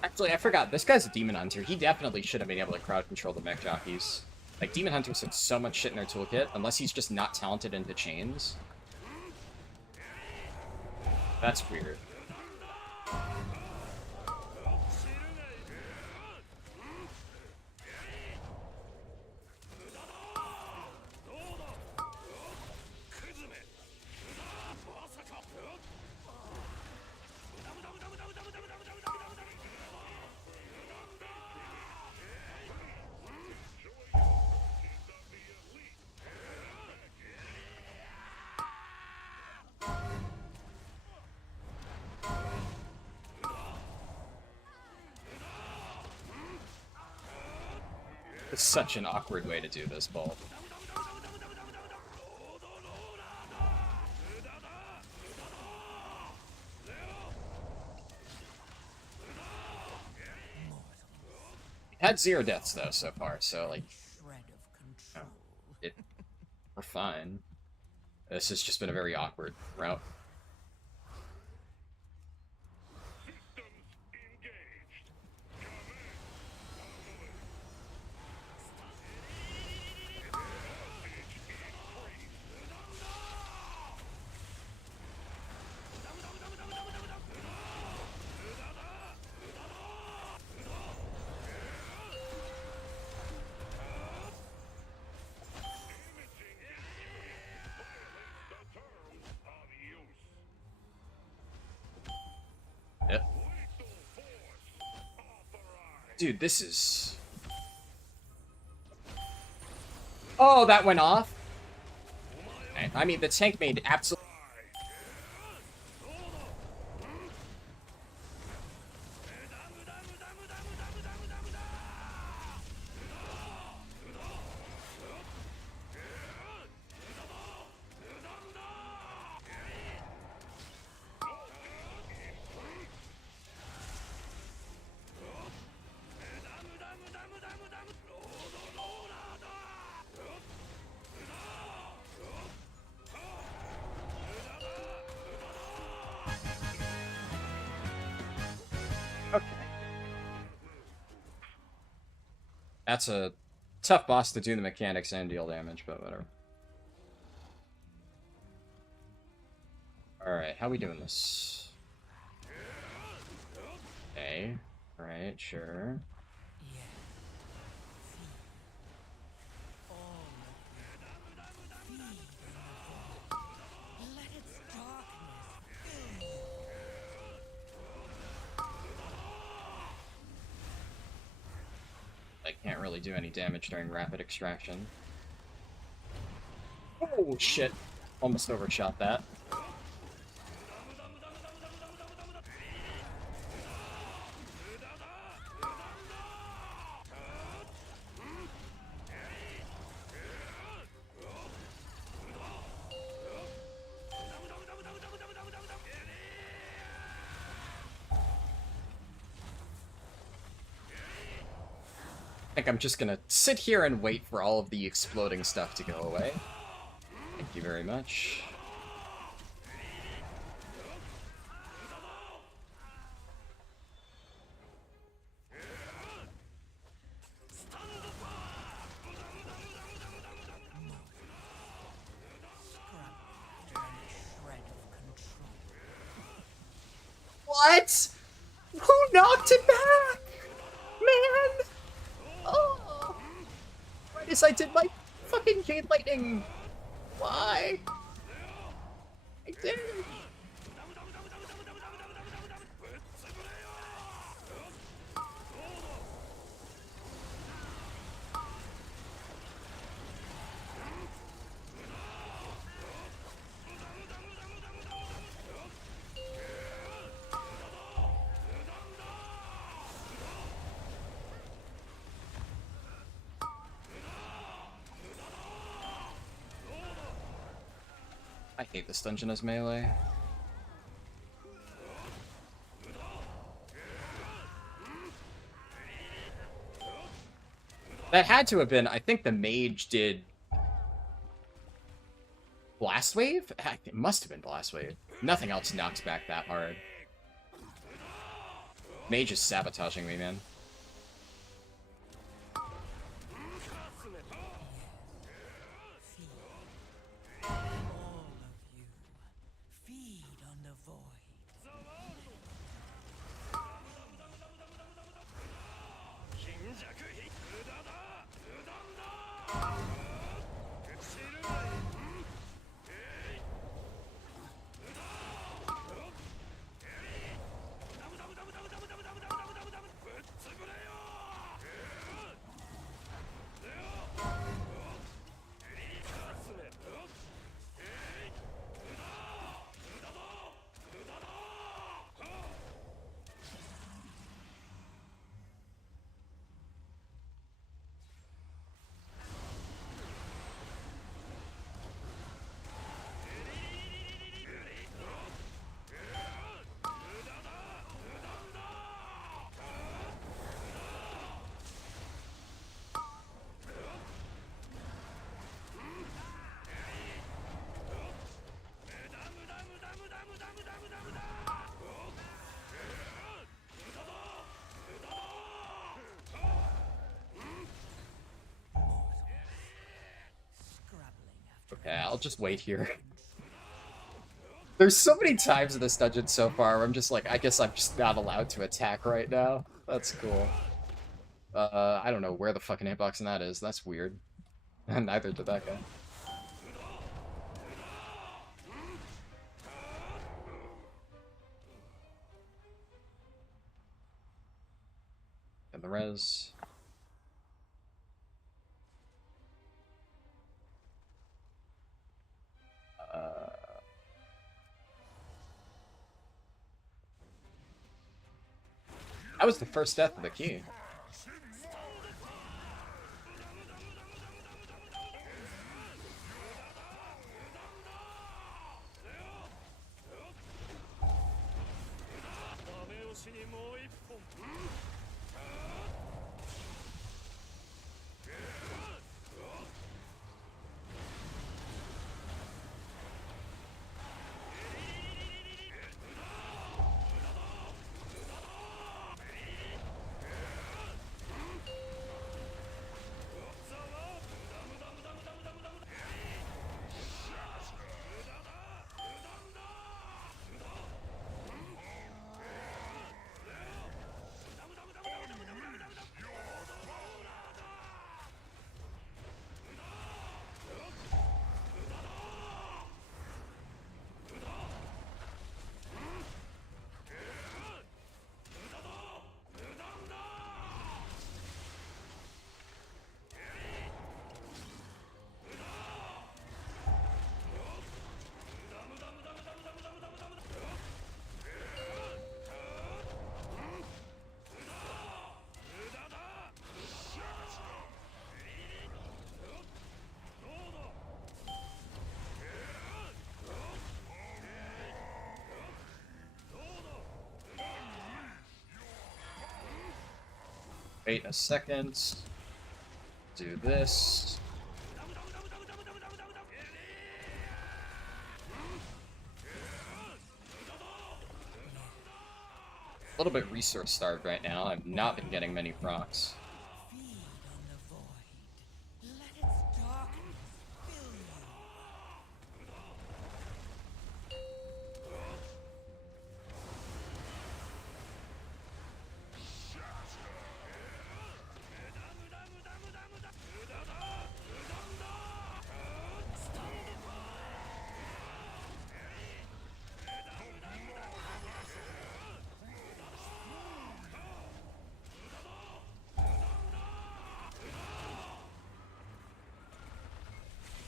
Actually, I forgot. This guy's a Demon Hunter. He definitely should have been able to crowd control the mech jockeys. Like, Demon Hunters have so much shit in their toolkit, unless he's just not talented into chains. That's weird. It's such an awkward way to do this, Bolt. Had 0 deaths though so far, so like, we're fine. This has just been a very awkward route. Yep. Dude, this is... Oh, that went off? Okay. I mean, the tank made absolutely... That's a tough boss to do the mechanics and deal damage, but whatever. Alright, how we doing this? Okay. Alright, sure. I can't really do any damage during rapid extraction. Oh shit! Almost overshot that. I think I'm just gonna sit here and wait for all of the exploding stuff to go away. Thank you very much. What? Who knocked it back? Man! Oh! Right as I did my fucking Jade Lightning! Why? I did it! I hate this dungeon as melee. That had to have been, I think the mage did Blast Wave? Heck, it must have been Blast Wave. Nothing else knocks back that hard. Mage is sabotaging me, man. Okay, I'll just wait here. There's so many times in this dungeon so far where I'm just like, I guess I'm just not allowed to attack right now. That's cool. I don't know where the fucking hitbox in that is. That's weird. Neither did that guy. And the res. That was the first death of the key. Wait a second. Do this. A little bit resource starved right now. I've not been getting many procs. Feed on the void. Let its darkness fill you.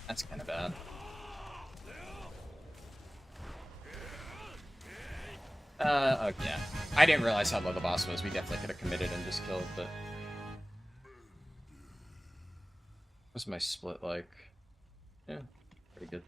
That's kind of bad. Oh yeah. I didn't realize how low the boss was. We definitely could have committed and just killed, but... What's my split like? Yeah, pretty good.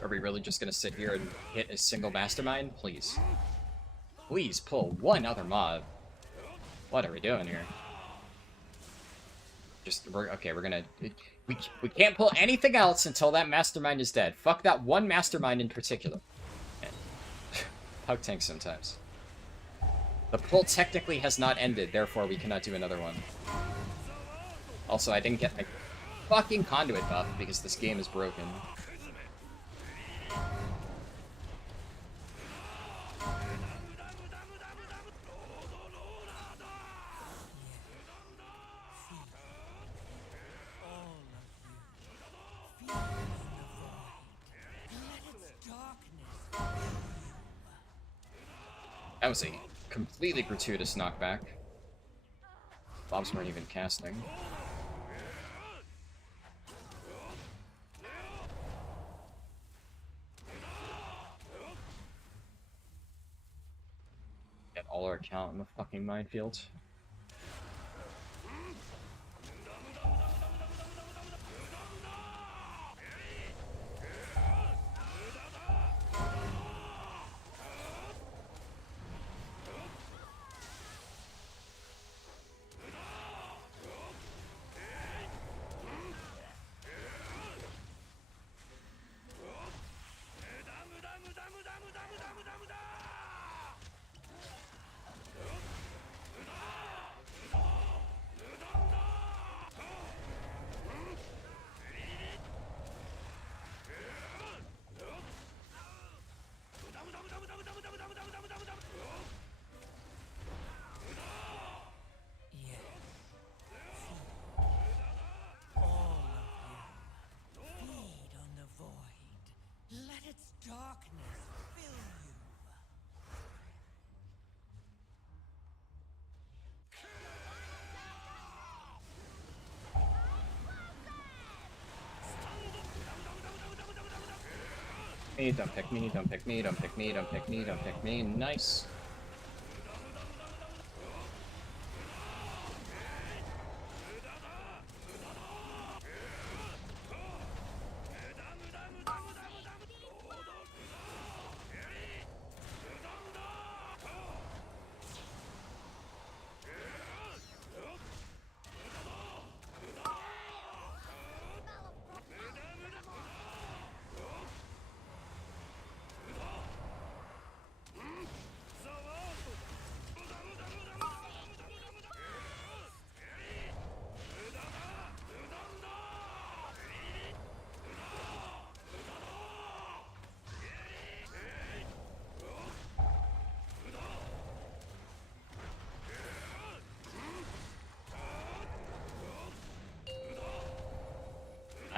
Are we really just gonna sit here and hit a single mastermind? Please. Please pull one other mob. What are we doing here? We're gonna... We can't pull anything else until that mastermind is dead. Fuck that one mastermind in particular. Pug tank sometimes. The pull technically has not ended, therefore we cannot do another one. Also, I didn't get my fucking conduit buff because this game is broken. That was a completely gratuitous knockback. Bombs weren't even casting. Get all our account in the fucking minefield. Darkness fill you. Hey, don't pick me, don't pick me, don't pick me, don't pick me, don't pick me. Nice.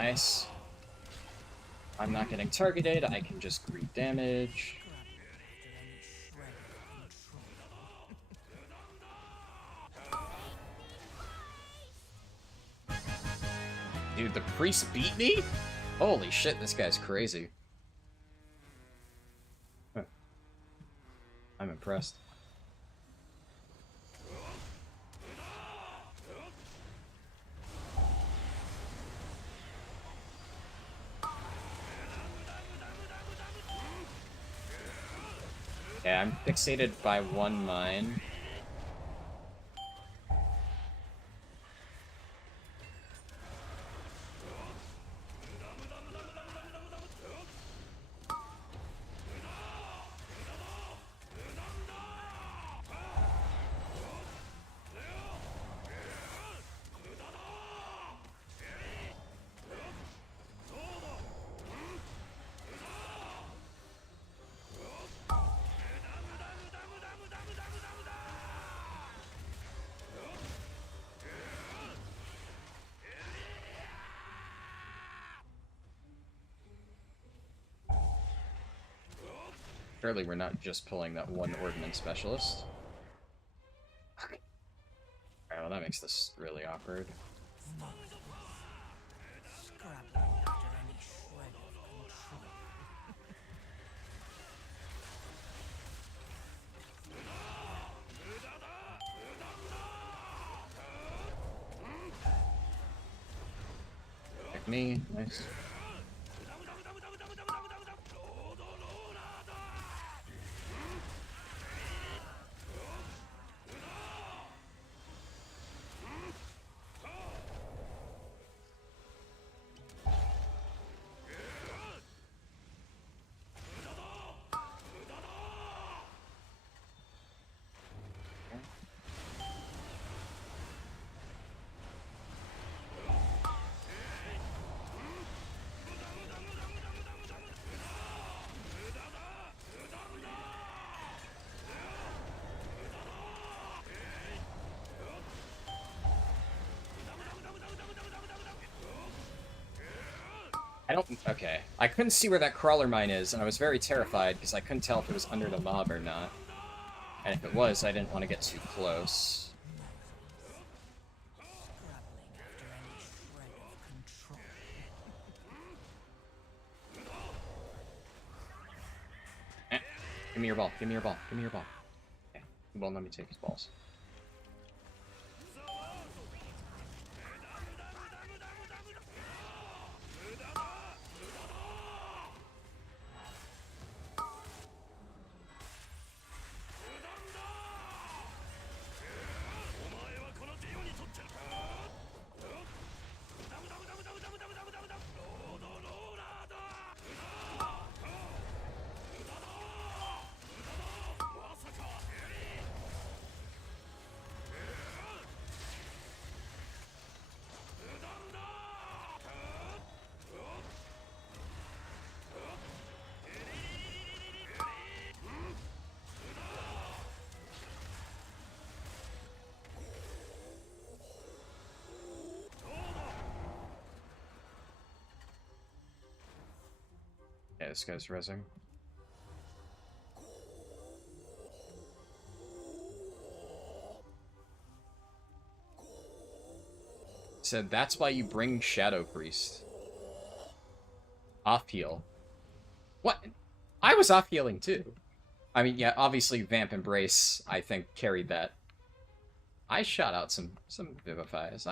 Nice. I'm not getting targeted, I can just greet damage. Dude, the priest beat me? Holy shit, this guy's crazy. Huh. I'm impressed. Yeah, I'm fixated by one mine. Surely we're not just pulling that one ordnance specialist. Alright, well that makes this really awkward. Pick me, nice. I don't... Okay. I couldn't see where that crawler mine is, and I was very terrified, because I couldn't tell if it was under the mob or not. And if it was, I didn't want to get too close. Give me your ball, give me your ball, give me your ball. Okay. He won't let me take his balls. Yeah, this guy's rezzing. Said that's why you bring Shadow Priest. Off heal. What? I was off healing too. I mean, yeah, obviously Vamp Embrace, I think, carried that. I shot out some Vivifies.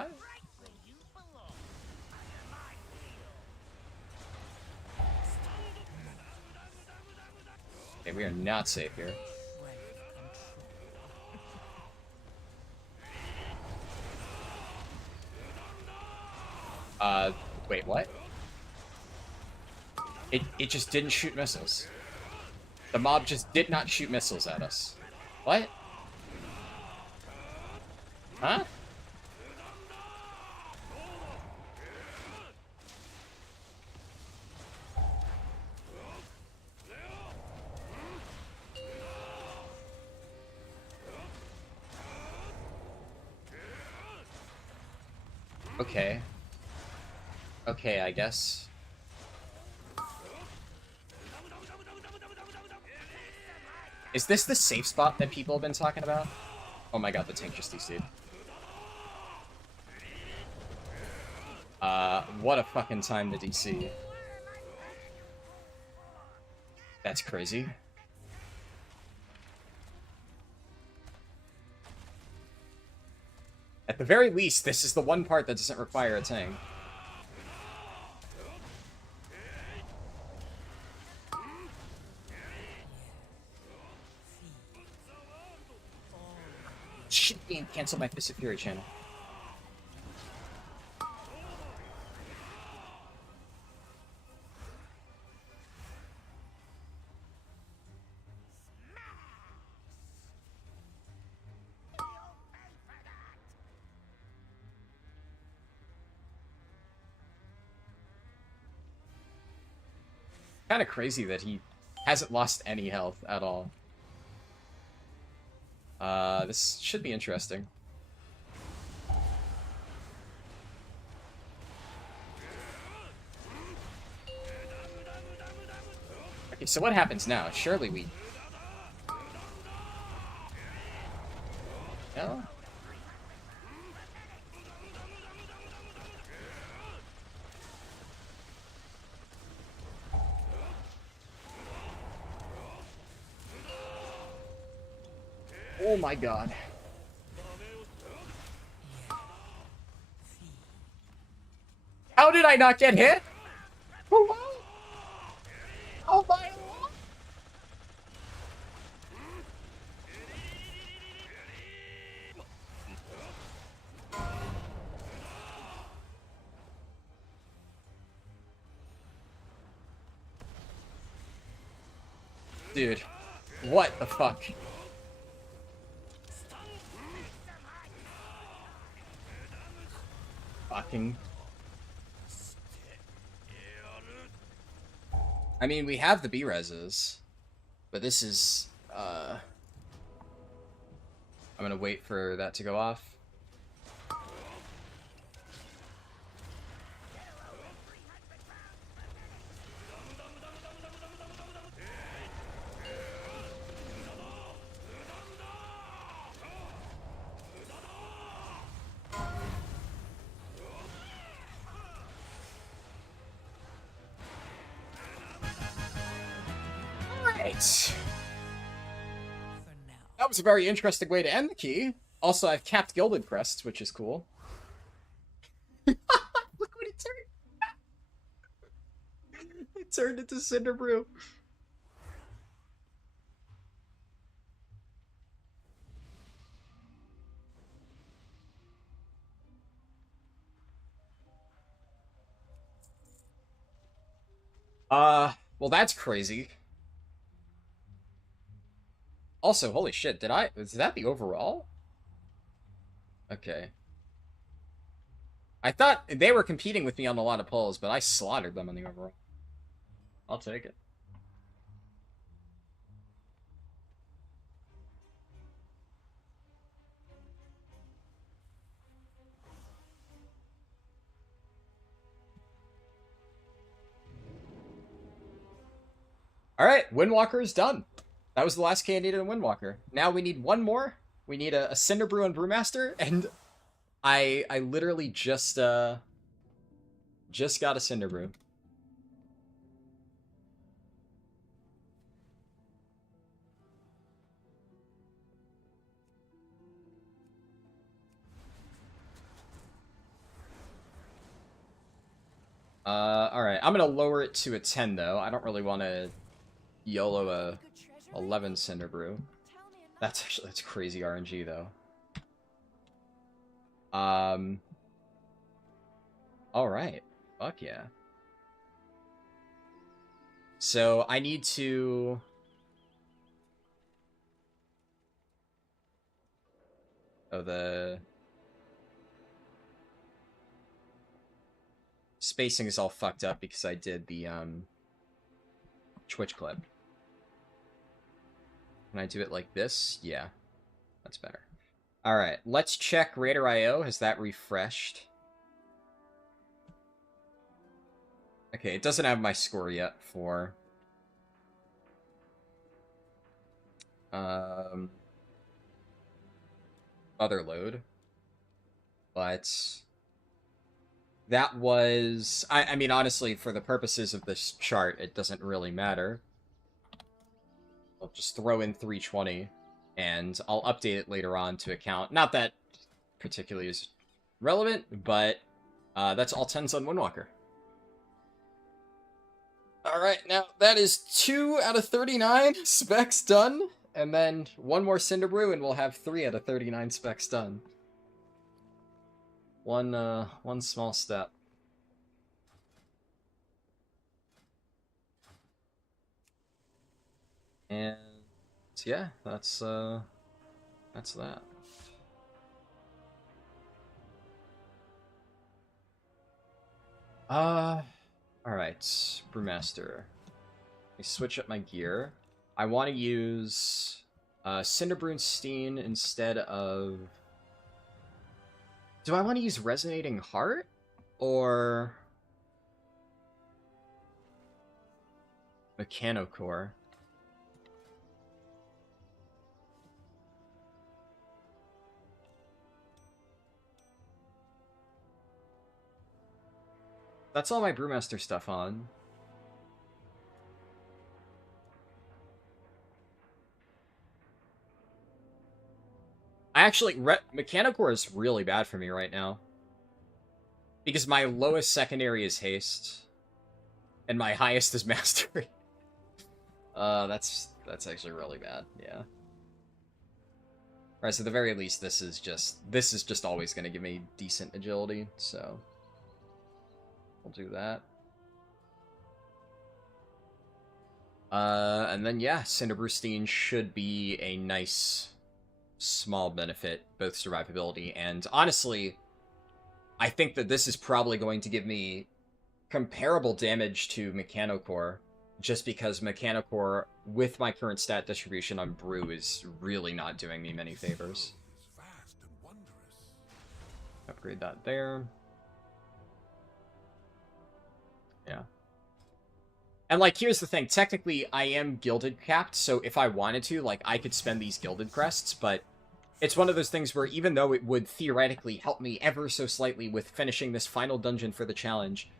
Okay, we are not safe here. Wait, what? It just didn't shoot missiles. The mob just did not shoot missiles at us. What? Huh? Okay. Okay, I guess. Is this the safe spot that people have been talking about? Oh my god, the tank just DC'd. What a fucking time to DC. That's crazy. At the very least, this is the one part that doesn't require a tank. Shit, game, cancel my Fist of Fury channel. Kind of crazy that he hasn't lost any health at all. This should be interesting. Okay, so what happens now? Surely we... No? Oh my god. How did I not get hit? Hello? Oh my god. Dude, what the fuck? Fucking... I mean, we have the B-reses, but this is, I'm gonna wait for that to go off. That was a very interesting way to end the key. Also, I've capped Gilded Crests, which is cool. Look what it turned. It turned into Cinder Brew. Well, that's crazy. Also, holy shit, is that the overall? Okay. I thought they were competing with me on a lot of polls, but I slaughtered them on the overall. I'll take it. Alright, Windwalker is done. That was the last key I needed in Windwalker. Now we need one more. We need a Cinder Brew and Brewmaster, and I literally just got a Cinder Brew. Alright, I'm gonna lower it to a 10 though. I don't really want to YOLO a 11 Cinder Brew. That's crazy RNG though. Alright. Fuck yeah. So I need to... Oh, the... spacing is all fucked up because I did the, Twitch clip. Can I do it like this? Yeah. That's better. Alright, let's check Raider IO. Has that refreshed? Okay, it doesn't have my score yet for... other load. But... that was... I mean, honestly, for the purposes of this chart, it doesn't really matter. I'll just throw in 320, and I'll update it later on to account. Not that particularly is relevant, but that's all 10s on Windwalker. Alright, now that is 2 out of 39 specs done, and then one more Cinder Brew, and we'll have 3 out of 39 specs done. One small step. And yeah, that's that. Alright, Brewmaster. Let me switch up my gear. I want to use Cinderbrunstein instead of... do I want to use Resonating Heart? Or... Mechanocore? That's all my Brewmaster stuff on. I actually... Mechanocore is really bad for me right now. Because my lowest secondary is Haste. And my highest is Mastery. That's actually really bad, yeah. Alright, so at the very least, this is just always going to give me decent agility, so... we'll do that. And then, yeah, Cinderbrunstein should be a nice small benefit, both survivability and, honestly, I think that this is probably going to give me comparable damage to Mechanocore, just because Mechanocore, with my current stat distribution on Brew, is really not doing me many favors. Upgrade that there. Yeah. And, like, here's the thing. Technically, I am Gilded capped, so if I wanted to, like, I could spend these Gilded crests, but it's one of those things where even though it would theoretically help me ever so slightly with finishing this final dungeon for the challenge,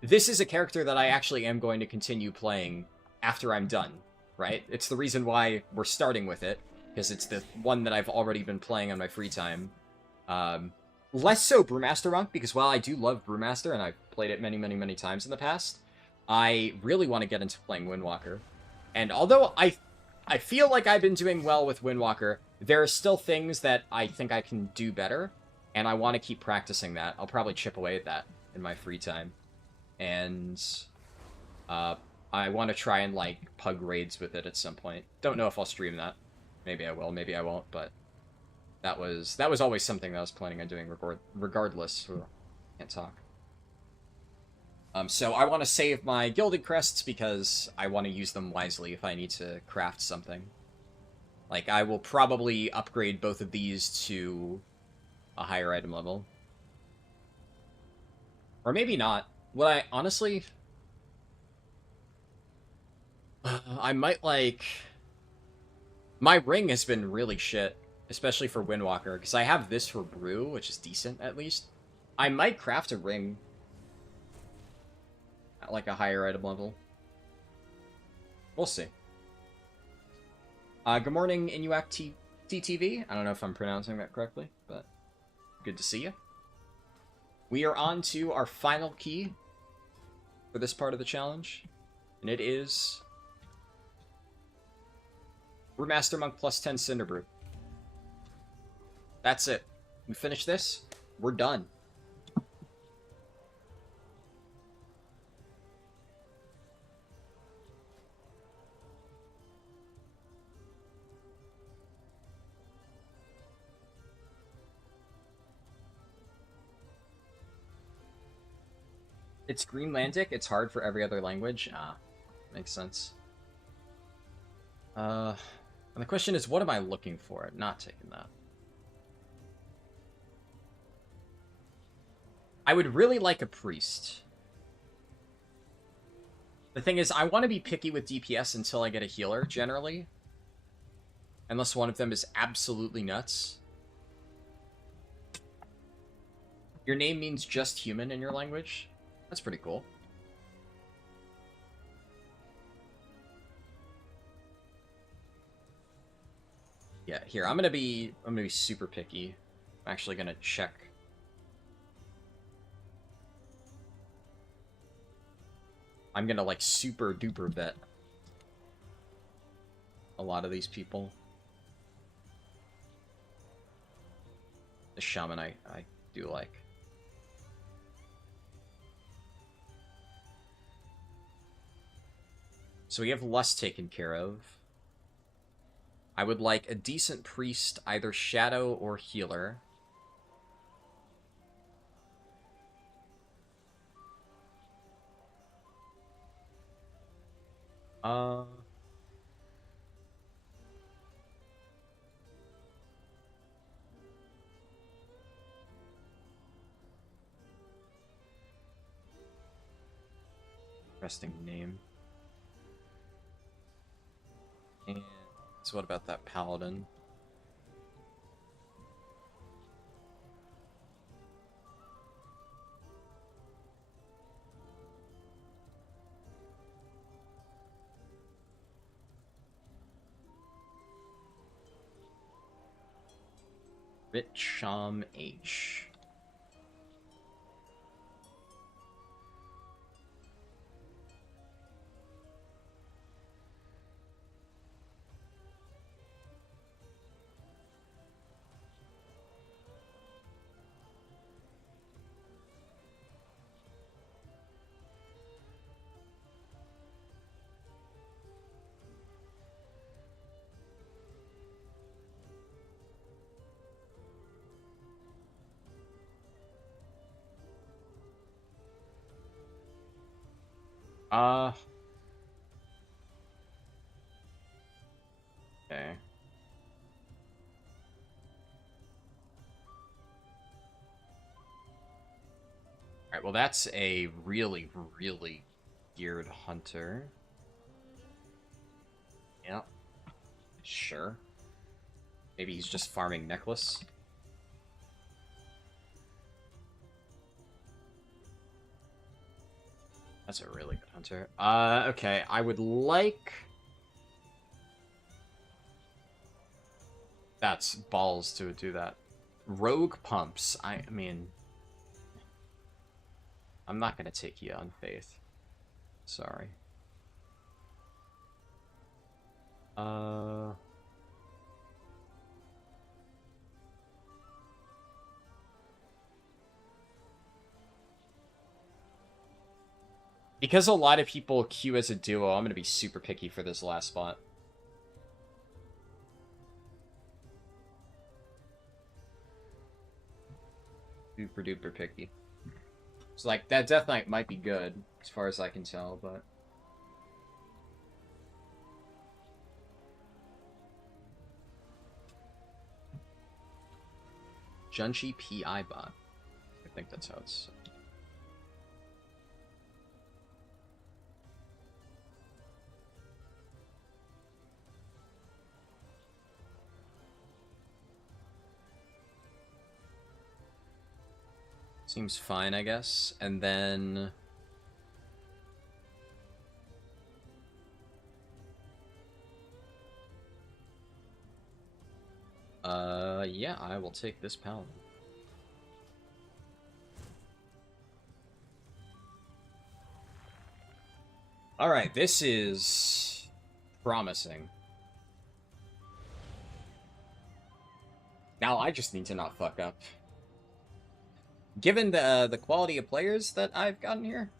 this is a character that I actually am going to continue playing after I'm done, right? It's the reason why we're starting with it, because it's the one that I've already been playing on my free time. Less so Brewmaster Monk, because while I do love Brewmaster, and I've played it many, many, many times in the past, I really want to get into playing Windwalker. And although I feel like I've been doing well with Windwalker, there are still things that I think I can do better, and I want to keep practicing that. I'll probably chip away at that in my free time. And I want to try and, like, pug raids with it at some point. Don't know if I'll stream that. Maybe I will, maybe I won't, but that was always something that I was planning on doing regardless. Ugh, can't talk. So I want to save my Gilded Crests because I want to use them wisely if I need to craft something. Like, I will probably upgrade both of these to a higher item level. Or maybe not. Would I, honestly... I might, like... my ring has been really shit, especially for Windwalker, because I have this for Brew, which is decent, at least. I might craft a ring at, like, a higher item level. We'll see. Good morning, Inuak TTV. I don't know if I'm pronouncing that correctly, but good to see you. We are on to our final key for this part of the challenge, and it is Brewmaster Monk plus 10 Cinderbrew. That's it. We finish this, we're done. It's Greenlandic, it's hard for every other language. Ah, makes sense. And the question is, what am I looking for? Not taking that. I would really like a priest. The thing is, I want to be picky with DPS until I get a healer, generally. Unless one of them is absolutely nuts. Your name means just human in your language? That's pretty cool. Yeah, here, I'm gonna be super picky. I'm actually gonna check. I'm gonna, like, super duper vet a lot of these people. The shaman I do like. So we have lust taken care of. I would like a decent priest, either shadow or healer. Interesting name. And so what about that paladin? KSH. Okay. Alright, well that's a really, really geared hunter. Yep. Sure. Maybe he's just farming necklace. That's a really good hunter. Okay, I would like... That's balls to do that. Rogue pumps. I mean... I'm not gonna take you on faith. Sorry. Because a lot of people queue as a duo, I'm gonna be super picky for this last spot. Super duper picky. So, like, that Death Knight might be good, as far as I can tell, but... Junchi PI bot. I think that's how it's... Seems fine, I guess. And then... yeah, I will take this paladin. Alright, this is... promising. Now I just need to not fuck up. Given the quality of players that I've gotten here,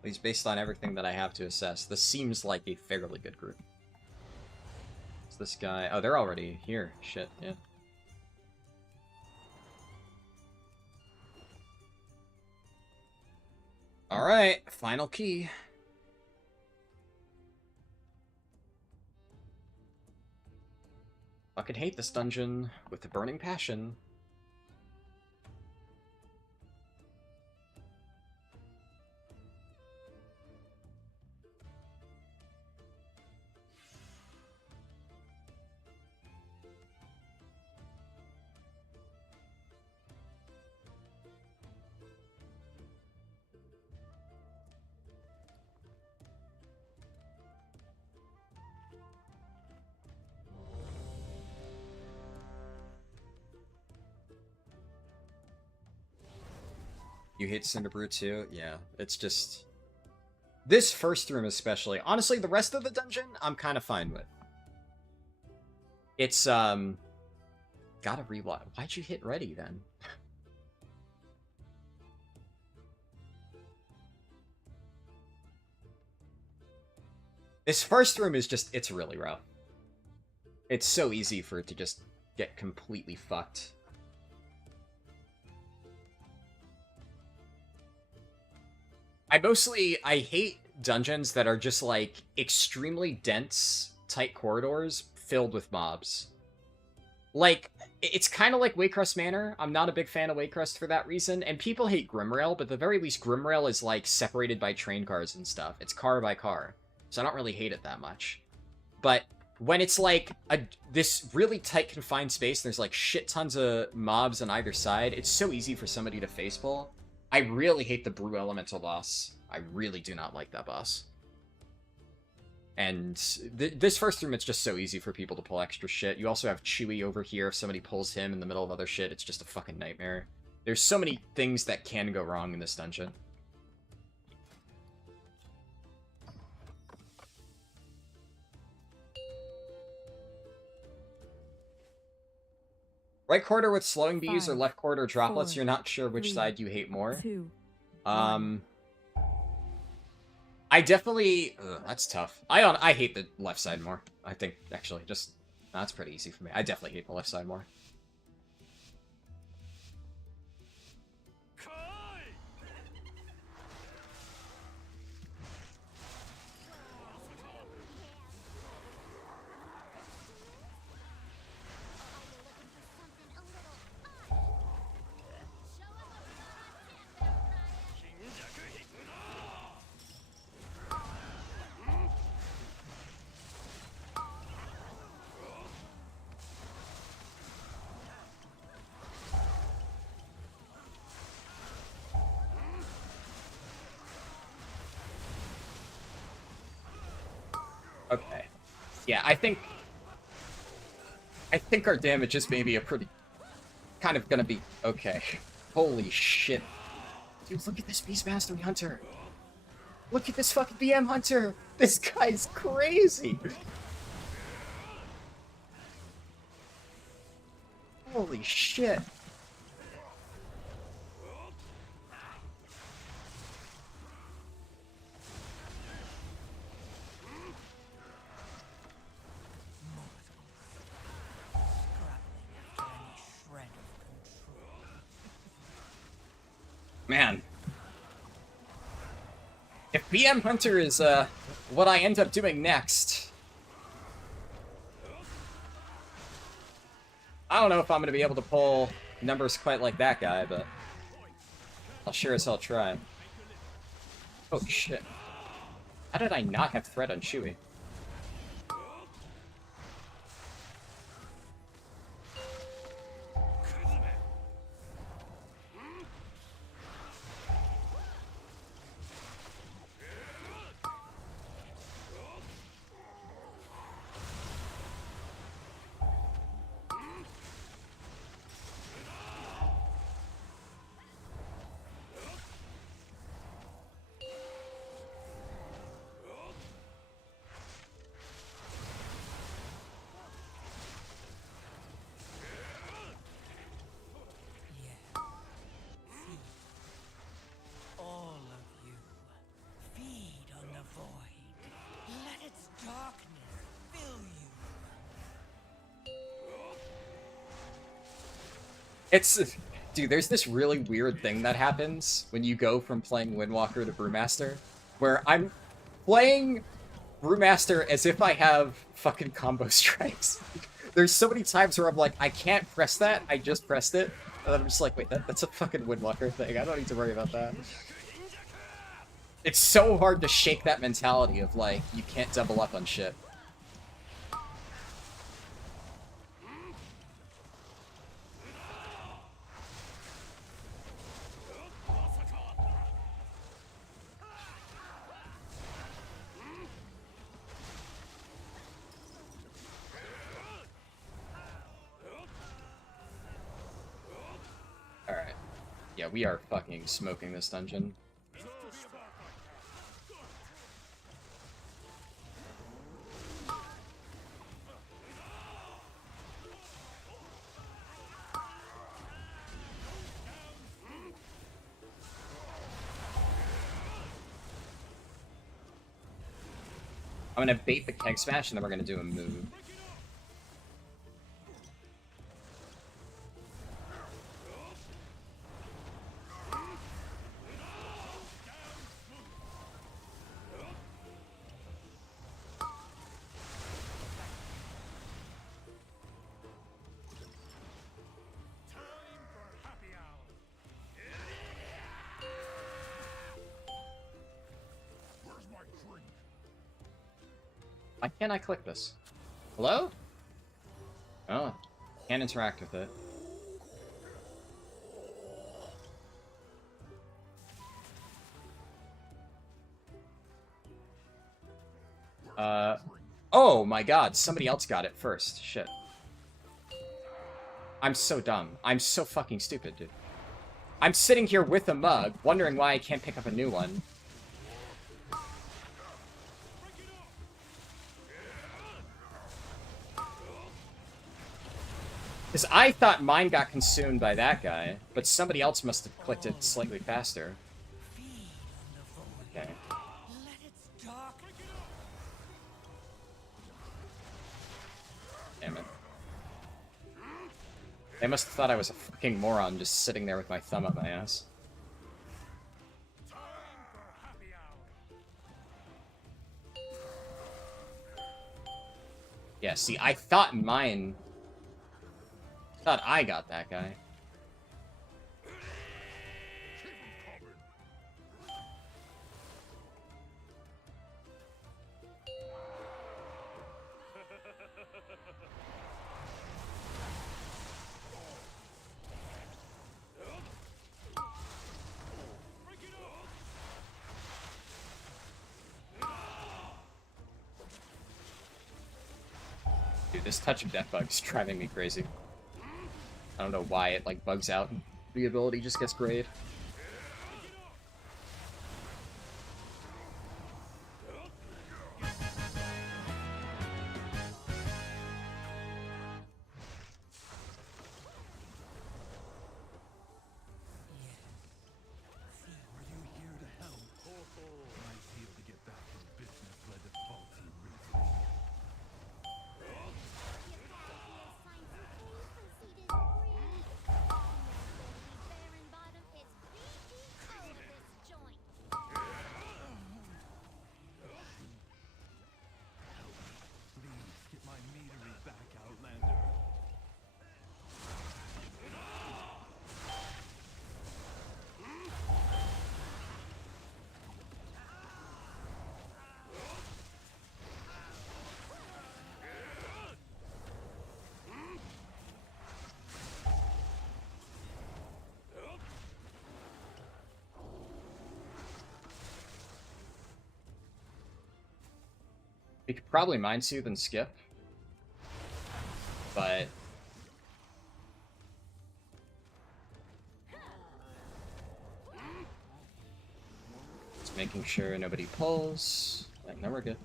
at least based on everything that I have to assess, this seems like a fairly good group. It's this guy. Oh, they're already here. Shit, yeah. Alright, final key. Fucking hate this dungeon with a burning passion. You hate Cinderbrew too? Yeah, it's just... This first room especially. Honestly, the rest of the dungeon, I'm kind of fine with. It's, Gotta rewind. Why'd you hit ready, then? This first room is just... It's really rough. It's so easy for it to just get completely fucked. I hate dungeons that are just, like, extremely dense, tight corridors filled with mobs. Like, it's kind of like Waycrest Manor. I'm not a big fan of Waycrest for that reason, and people hate Grimrail, but at the very least, Grimrail is, like, separated by train cars and stuff. It's car by car, so I don't really hate it that much. But when it's, like, this really tight, confined space, there's, like, shit tons of mobs on either side, it's so easy for somebody to facepull. I really hate the Brew Elemental boss. I really do not like that boss. And this first room, it's just so easy for people to pull extra shit. You also have Chewie over here. If somebody pulls him in the middle of other shit, it's just a fucking nightmare. There's so many things that can go wrong in this dungeon. Right quarter with slowing bees or left quarter droplets, 4, you're not sure which 3, side you hate more. 2, I definitely... that's tough. I hate the left side more. I think, actually, just... That's pretty easy for me. I definitely hate the left side more. Okay. Yeah, I think our damage is maybe a pretty... kind of gonna be okay. Holy shit. Dude, look at this Beast Mastery Hunter! Look at this fucking BM Hunter! This guy's crazy! Holy shit. Man. If BM Hunter is, what I end up doing next... I don't know if I'm gonna be able to pull numbers quite like that guy, but... I'll sure as hell try. Oh shit. How did I not have threat on Chewie? All of you, feed on the void. Let its darkness fill you. It's... Dude, there's this really weird thing that happens when you go from playing Windwalker to Brewmaster, where I'm playing Brewmaster as if I have fucking combo strikes. There's so many times where I'm like, I can't press that, I just pressed it, and I'm just like, wait, that's a fucking Windwalker thing, I don't need to worry about that. It's so hard to shake that mentality of, like, you can't double up on shit. Alright. Yeah, we are fucking smoking this dungeon. I'm gonna bait the keg smash and then we're gonna do a move. Why can't I click this? Hello? Oh, can't interact with it. Oh my god, somebody else got it first. Shit. I'm so dumb. I'm so fucking stupid, dude. I'm sitting here with a mug, wondering why I can't pick up a new one. Because I thought mine got consumed by that guy, but somebody else must have clicked it slightly faster. Okay. Damn it. They must have thought I was a fucking moron just sitting there with my thumb up my ass. Yeah, see, I thought mine... thought I got that guy. Dude, this touch of death bug is driving me crazy. I don't know why it, like, bugs out. The ability just gets great. We could probably Mind Soothe and skip. But... just making sure nobody pulls. And then we're good.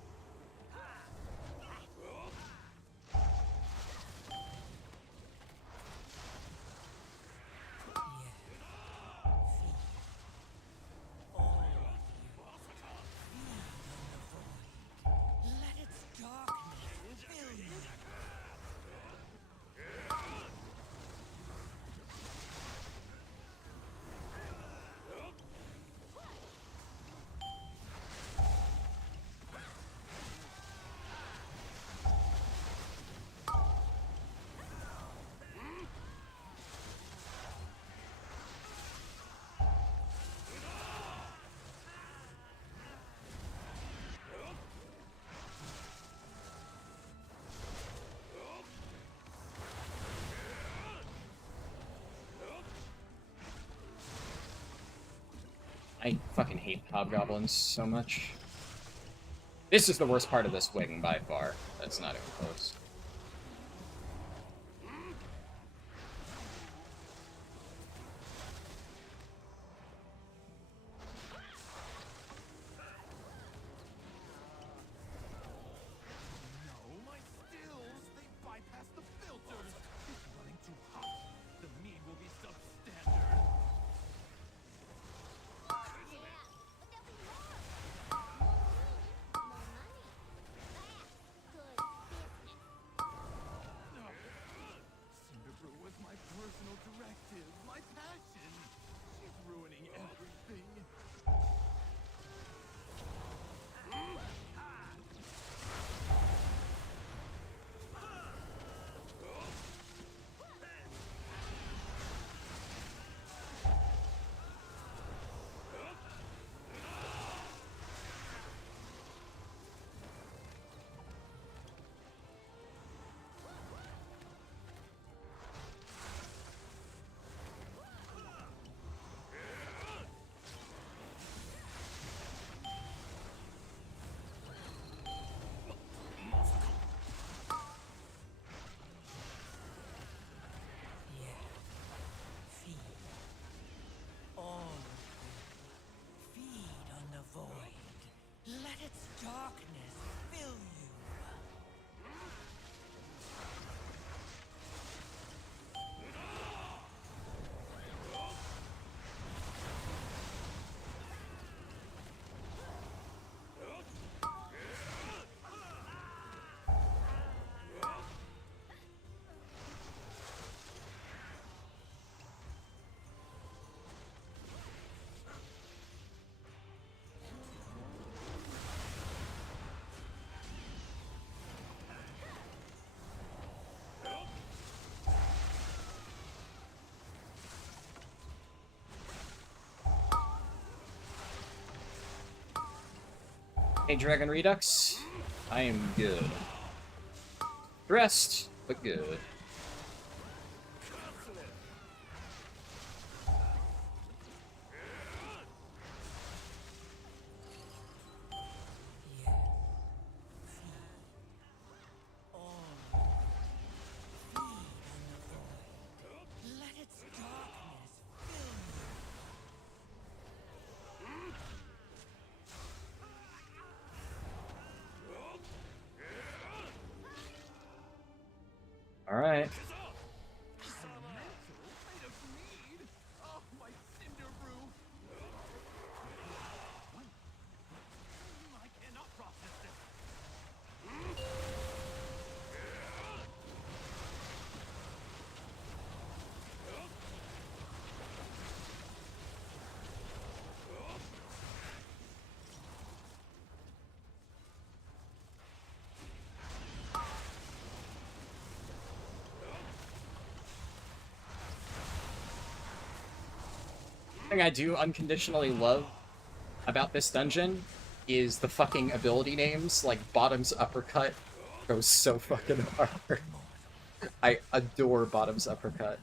I fucking hate hobgoblins so much. This is the worst part of this wing by far. That's not even close. Hey, Dragon Redux. I am good. Dressed, but good. All right. Thing I do unconditionally love about this dungeon is the fucking ability names, like Bottom's Uppercut goes so fucking hard. I adore Bottom's Uppercut.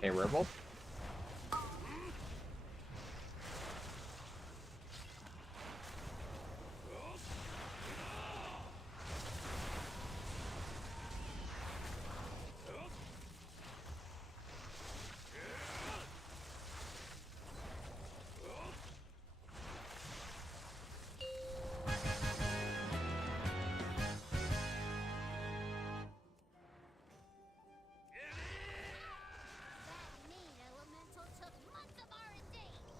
Hey, Werewolf. That mean elemental took months of R&D.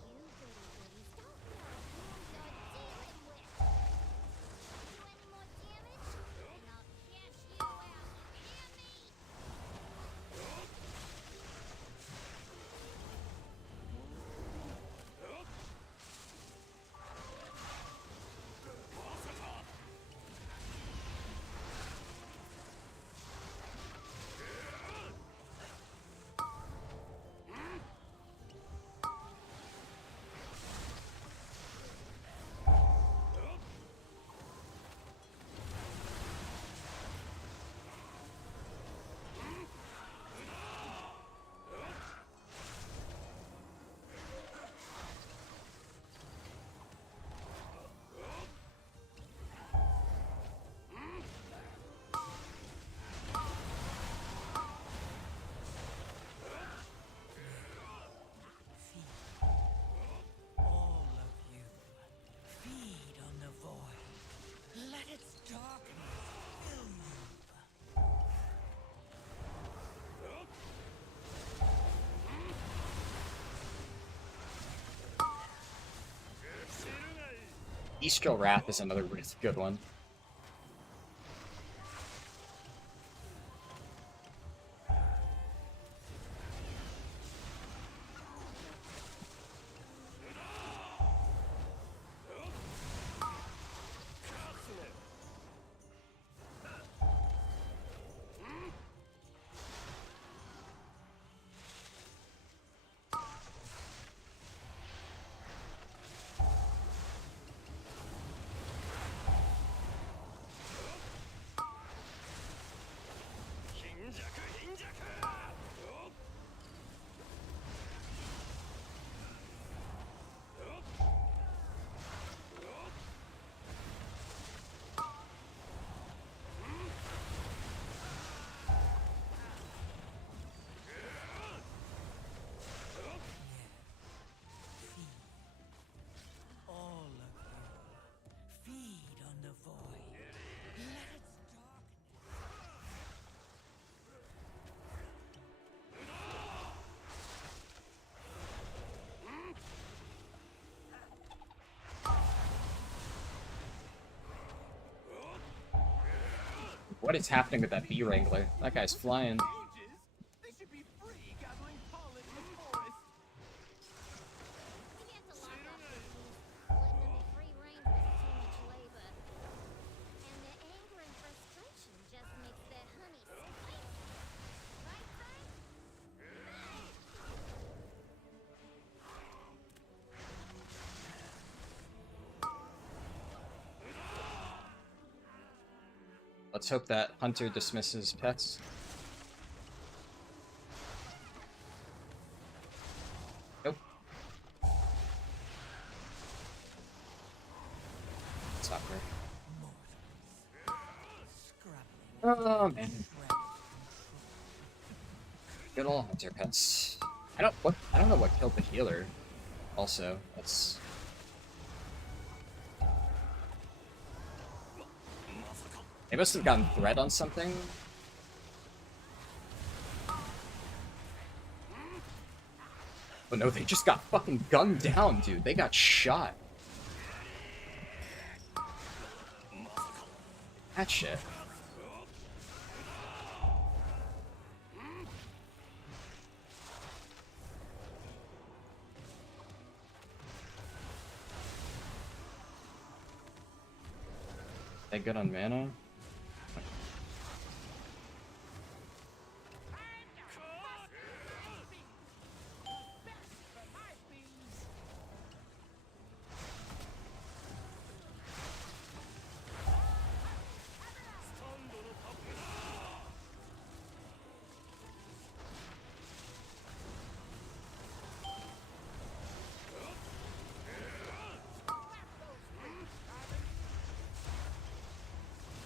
You bitty bitties don't know who you're dealing with. Do any more damage, and I'll cash you out. Hear me? All of you, feed on the void. Let its darkness fill you. Bestial Wrath is another really good one. What is happening with that bee wrangler? That guy's flying. They should be free gathering pollen in the forest. We have to lock up the bees. Letting them be free range was too much labor. And their anger and frustration just makes their honey spicy. Right, Frank? Let's hope that Hunter dismisses pets. Nope. It's not great. Oh man. Good old Hunter pets. I don't know what killed the healer. Also, that's they must have gotten thread on something. But no, they just got fucking gunned down, dude. They got shot. That shit. They good on mana?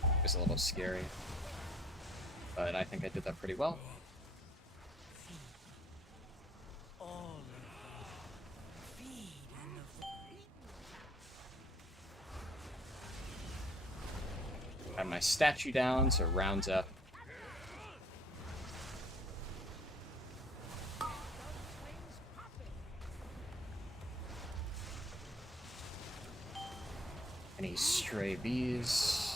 It was a little scary, but I think I did that pretty well. All of you. Feed on the void. Got my statue down, so rounds up. Any stray bees?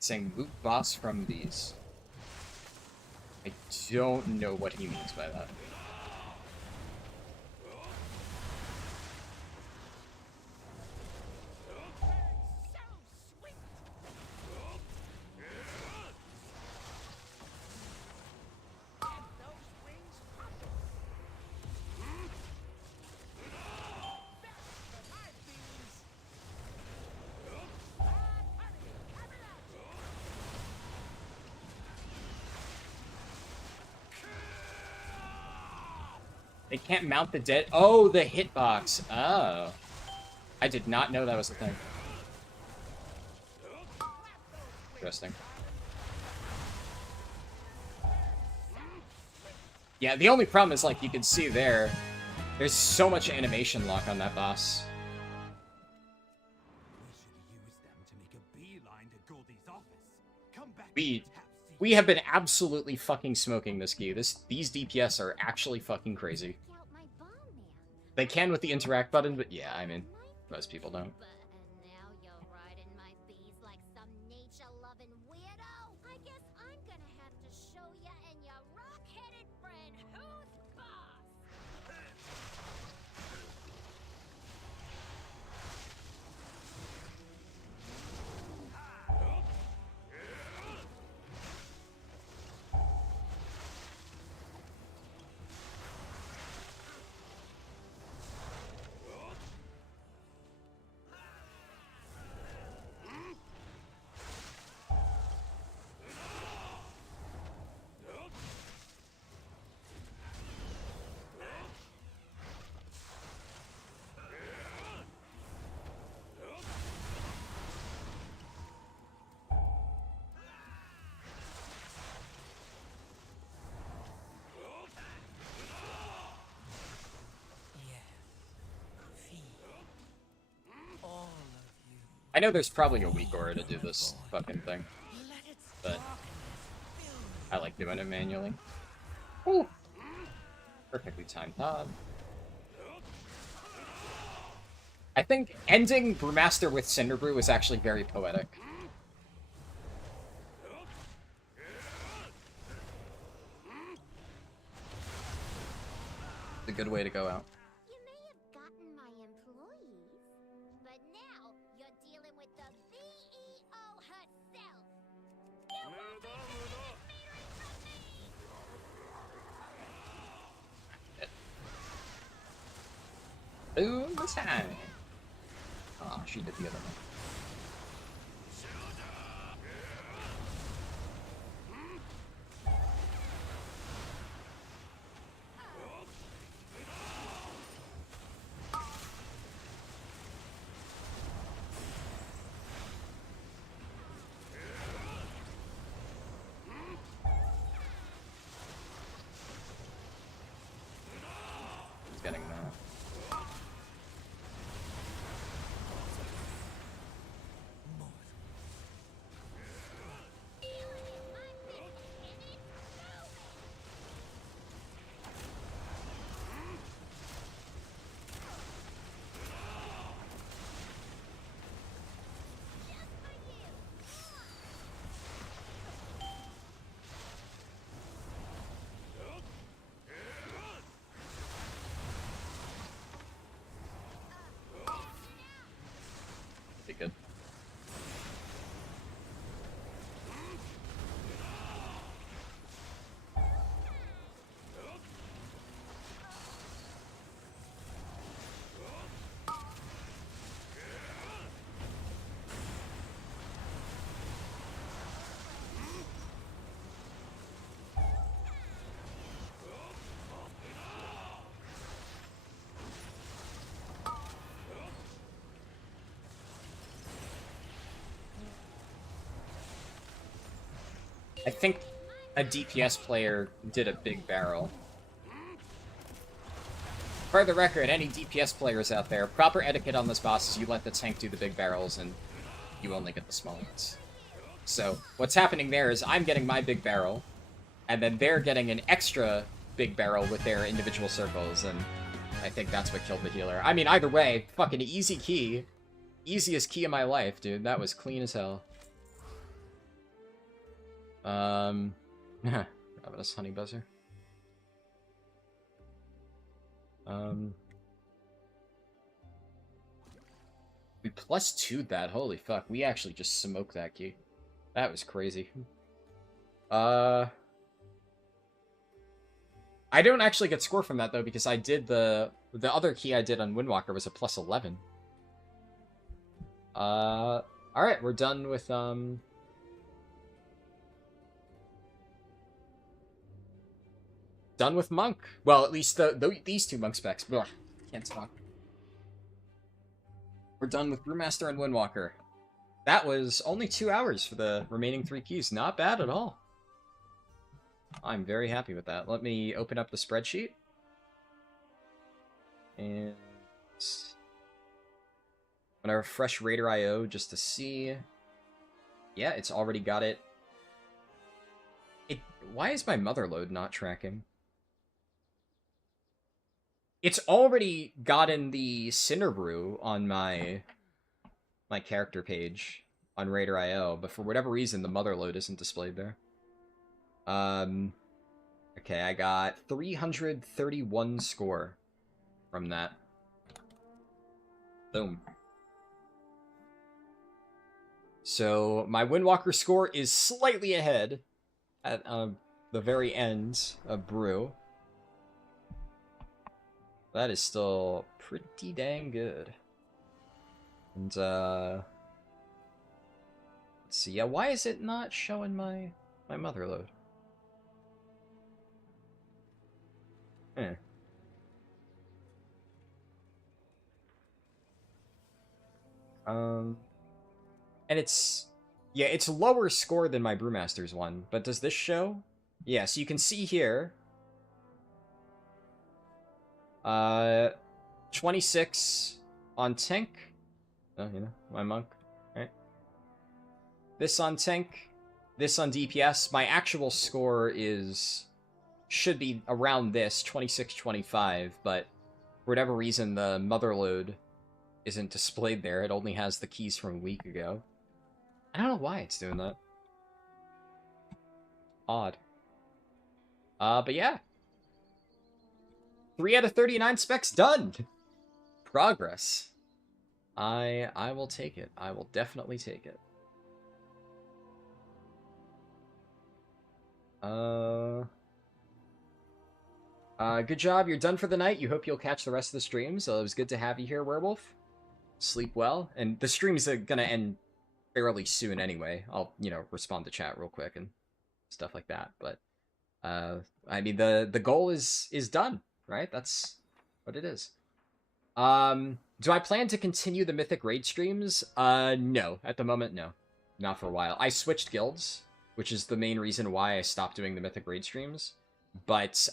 Saying boot boss from these. I don't know what he means by that. They can't mount the dead. Oh, the hitbox. Oh. I did not know that was a thing. Interesting. Yeah, the only problem is, like, you can see there's so much animation lock on that boss. We should use them to make a beeline to Goldie's office. Come back. We have been absolutely fucking smoking this key. These DPS are actually fucking crazy. Check out my bomb man. They can with the interact button, but yeah, I mean, most people don't. But and now you're riding my bees like some nature-loving weirdo. I guess I'm gonna have to show ya and your rock-headed friend who's boss. I know there's probably a weak aura to do this fucking thing, Let its but darkness fill I like doing it manually. Ooh. Perfectly timed dodge. I think ending Brewmaster with Cinderbrew was actually very poetic. It's a good way to go out. You may have gotten my employees, but now you're dealing with the CEO herself. You won't be taking metering from me! Boom time. Oh, she did the other one. He's getting that. Dealing is my business, and it's moving! Just for you! Be good. I think a DPS player did a big barrel. For the record, any DPS players out there, proper etiquette on this boss is you let the tank do the big barrels and you only get the small ones. So what's happening there is I'm getting my big barrel, and then they're getting an extra big barrel with their individual circles, and I think that's what killed the healer. I mean, either way, fucking easy key. Easiest key of my life, dude. That was clean as hell. Ravenous Honey Buzzer. We +2'd that, holy fuck. We actually just smoked that key. That was crazy. I don't actually get score from that, though, because I did the other key I did on Windwalker was a +11. Alright, we're done with, done with Monk. Well, at least these two Monk specs. Ugh, can't talk. We're done with Brewmaster and Windwalker. That was only 2 hours for the remaining 3 keys. Not bad at all. I'm very happy with that. Let me open up the spreadsheet. And I'm gonna refresh Raider IO just to see. Yeah, it's already got it. Why is my mother load not tracking? It's already gotten the Cinderbrew on my character page on Raider IO, but for whatever reason the mother load isn't displayed there. Okay, I got 331 score from that. Boom. So my Windwalker score is slightly ahead at the very end of Brew. That is still pretty dang good. And let's see. Yeah, why is it not showing my mother load? And it's lower score than my Brewmaster's one, but does this show? Yeah, so you can see here. 26 on tank. Oh, you know, my monk. this on tank, this on DPS. My actual score should be around this, 26-25, but for whatever reason, the motherload isn't displayed there. It only has the keys from a week ago. I don't know why it's doing that. Odd. But yeah. 3 out of 39 specs done! Progress. I will take it. I will definitely take it. Good job. You're done for the night. You hope you'll catch the rest of the stream. So it was good to have you here, Werewolf. Sleep well. And the stream's gonna end fairly soon anyway. I'll, respond to chat real quick and stuff like that. But, I mean, the goal is done, right? That's what it is. Do I plan to continue the Mythic Raid streams? No. At the moment, no. Not for a while. I switched guilds, which is the main reason why I stopped doing the Mythic Raid streams. But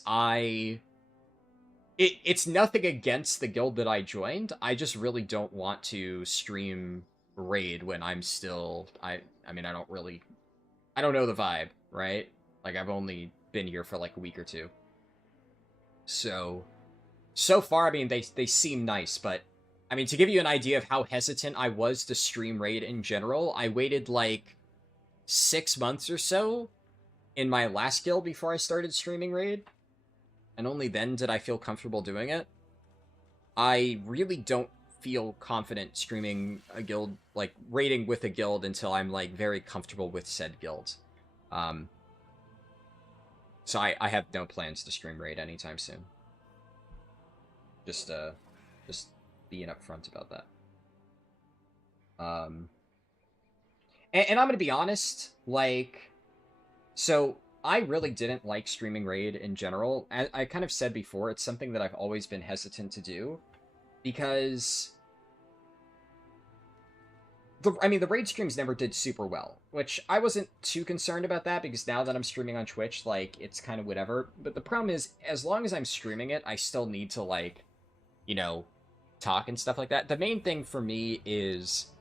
it's nothing against the guild that I joined. I just really don't want to stream Raid when I'm still... I mean, I don't know the vibe, right? Like, I've only been here for like a week or two. So far, I mean, they seem nice, but... I mean, to give you an idea of how hesitant I was to stream Raid in general, I waited like 6 months or so in my last guild before I started streaming Raid. And only then did I feel comfortable doing it. I really don't feel confident streaming a guild, like, raiding with a guild until I'm, like, very comfortable with said guild. So I have no plans to stream Raid anytime soon. Just being upfront about that. And I'm gonna be honest, like, so I really didn't like streaming Raid in general. I kind of said before, it's something that I've always been hesitant to do, because the Raid streams never did super well, which I wasn't too concerned about that, because now that I'm streaming on Twitch, like, it's kind of whatever. But the problem is, as long as I'm streaming it, I still need to, like, talk and stuff like that. The main thing for me is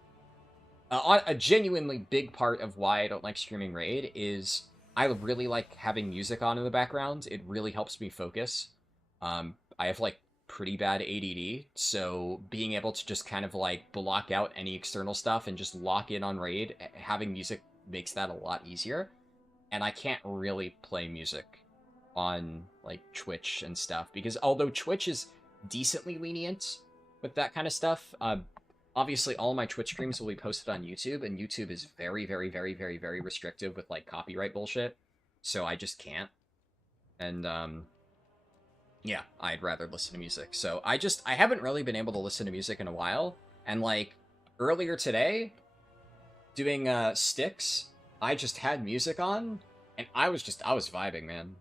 a genuinely big part of why I don't like streaming Raid is I really like having music on in the background. It really helps me focus. I have like pretty bad ADD, so being able to just kind of like block out any external stuff and just lock in on Raid, having music makes that a lot easier. And I can't really play music on like Twitch and stuff, because although Twitch is decently lenient with that kind of stuff, obviously all my Twitch streams will be posted on YouTube, and YouTube is very, very, very, very, very restrictive with like copyright bullshit, so I just can't. And yeah, I'd rather listen to music. So I haven't really been able to listen to music in a while, and like earlier today doing sticks, I just had music on and I was vibing, man.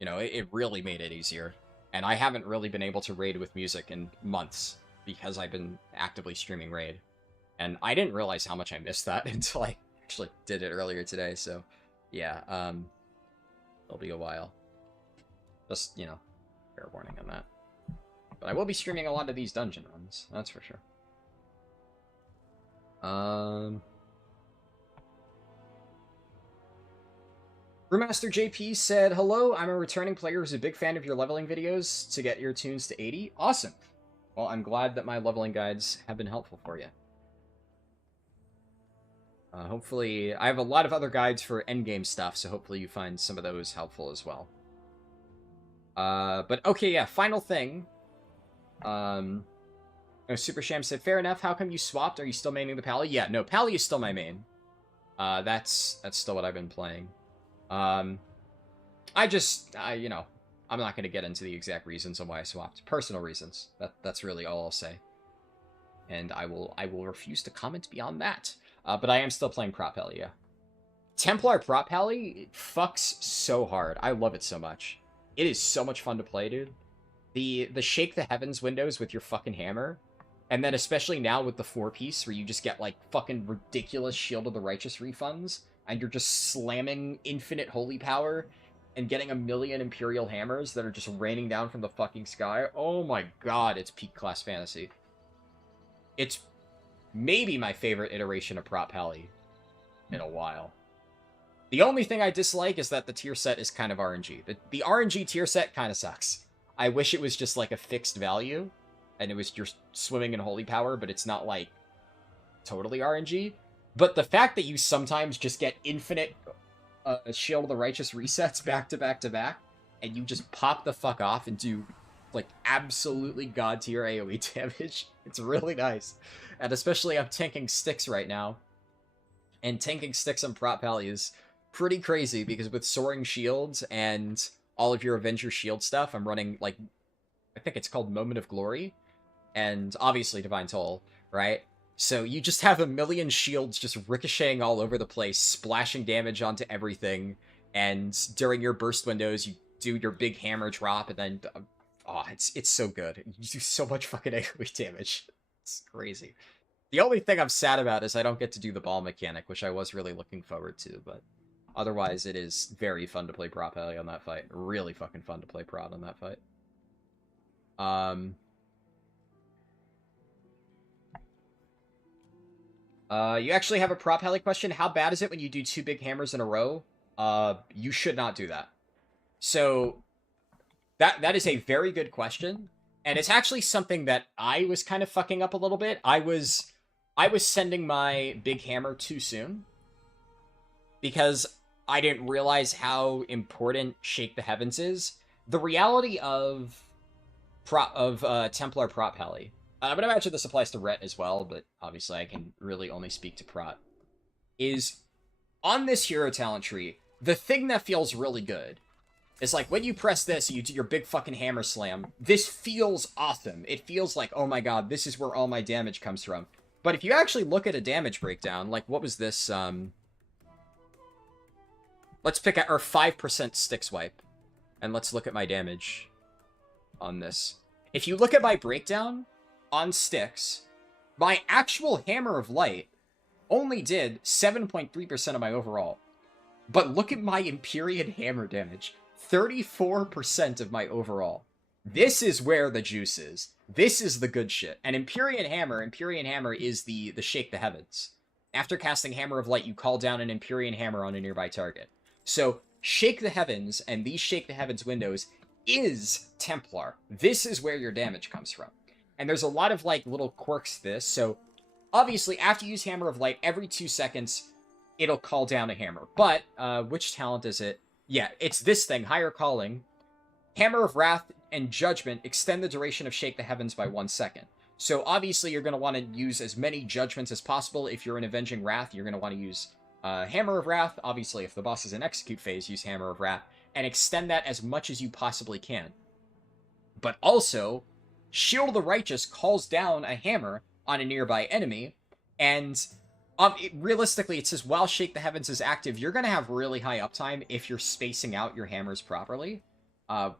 It really made it easier. And I haven't really been able to raid with music in months because I've been actively streaming Raid. And I didn't realize how much I missed that until I actually did it earlier today. So, yeah, it'll be a while. Just, fair warning on that. But I will be streaming a lot of these dungeon runs, that's for sure. Brewmaster JP said, hello, I'm a returning player who's a big fan of your leveling videos to get your tunes to 80. Awesome. Well, I'm glad that my leveling guides have been helpful for you. Hopefully, I have a lot of other guides for endgame stuff, so hopefully you find some of those helpful as well. But okay, yeah, final thing. Super Sham said, fair enough, how come you swapped? Are you still maining the Pally? Yeah, no, Pally is still my main. That's still what I've been playing. I'm not going to get into the exact reasons on why I swapped. Personal reasons. That's really all I'll say. And I will refuse to comment beyond that. But I am still playing Prop Pally, yeah. Templar Prop Pally fucks so hard. I love it so much. It is so much fun to play, dude. The shake the heavens windows with your fucking hammer. And then especially now with the 4-piece, where you just get, like, fucking ridiculous Shield of the Righteous refunds, and you're just slamming infinite holy power and getting 1,000,000 Imperial hammers that are just raining down from the fucking sky. Oh my god, it's peak class fantasy. It's maybe my favorite iteration of Prop Pally. in a while. The only thing I dislike is that the tier set is kind of RNG. The RNG tier set kind of sucks. I wish it was just like a fixed value, and it was just swimming in holy power, but it's not like totally RNG. But the fact that you sometimes just get infinite Shield of the Righteous resets back to back to back, and you just pop the fuck off and do like absolutely god tier AoE damage, it's really nice. And especially I'm tanking Styx right now, and tanking Styx on Prot Pally is pretty crazy because with soaring shields and all of your Avenger shield stuff, I'm running like, I think it's called Moment of Glory, and obviously Divine Toll, right? So you just have a million shields just ricocheting all over the place, splashing damage onto everything, and during your burst windows, you do your big hammer drop, and then, it's so good. You do so much fucking AoE damage. It's crazy. The only thing I'm sad about is I don't get to do the ball mechanic, which I was really looking forward to, but otherwise it is very fun to play Prot Pally on that fight. Really fucking fun to play Prot on that fight. You actually have a Prot Pally question. How bad is it when you do 2 big hammers in a row? You should not do that. So, that is a very good question. And it's actually something that I was kind of fucking up a little bit. I was sending my big hammer too soon, because I didn't realize how important Shake the Heavens is. The reality of Templar Prot Pally, I would imagine this applies to Ret as well, but obviously I can really only speak to Prot, is on this hero talent tree, the thing that feels really good is like when you press this, you do your big fucking hammer slam. This feels awesome. It feels like, oh my god, this is where all my damage comes from. But if you actually look at a damage breakdown, like what was this, let's pick our 5% Styx wipe, and let's look at my damage on this. If you look at my breakdown on Styx, my actual Hammer of Light only did 7.3% of my overall. But look at my Empyrean Hammer damage. 34% of my overall. This is where the juice is. This is the good shit. And Empyrean Hammer is the Shake the Heavens. After casting Hammer of Light, you call down an Empyrean Hammer on a nearby target. So, Shake the Heavens, and these Shake the Heavens windows, is Templar. This is where your damage comes from. And there's a lot of, like, little quirks to this. So, obviously, after you use Hammer of Light, every 2 seconds, it'll call down a hammer. But, which talent is it? Yeah, it's this thing, Higher Calling. Hammer of Wrath and Judgment extend the duration of Shake the Heavens by 1 second. So, obviously, you're going to want to use as many Judgments as possible. If you're in Avenging Wrath, you're going to want to use Hammer of Wrath. Obviously, if the boss is in Execute phase, use Hammer of Wrath. And extend that as much as you possibly can. But also, Shield of the Righteous calls down a hammer on a nearby enemy, and realistically, it says while Shake the Heavens is active, you're going to have really high uptime if you're spacing out your hammers properly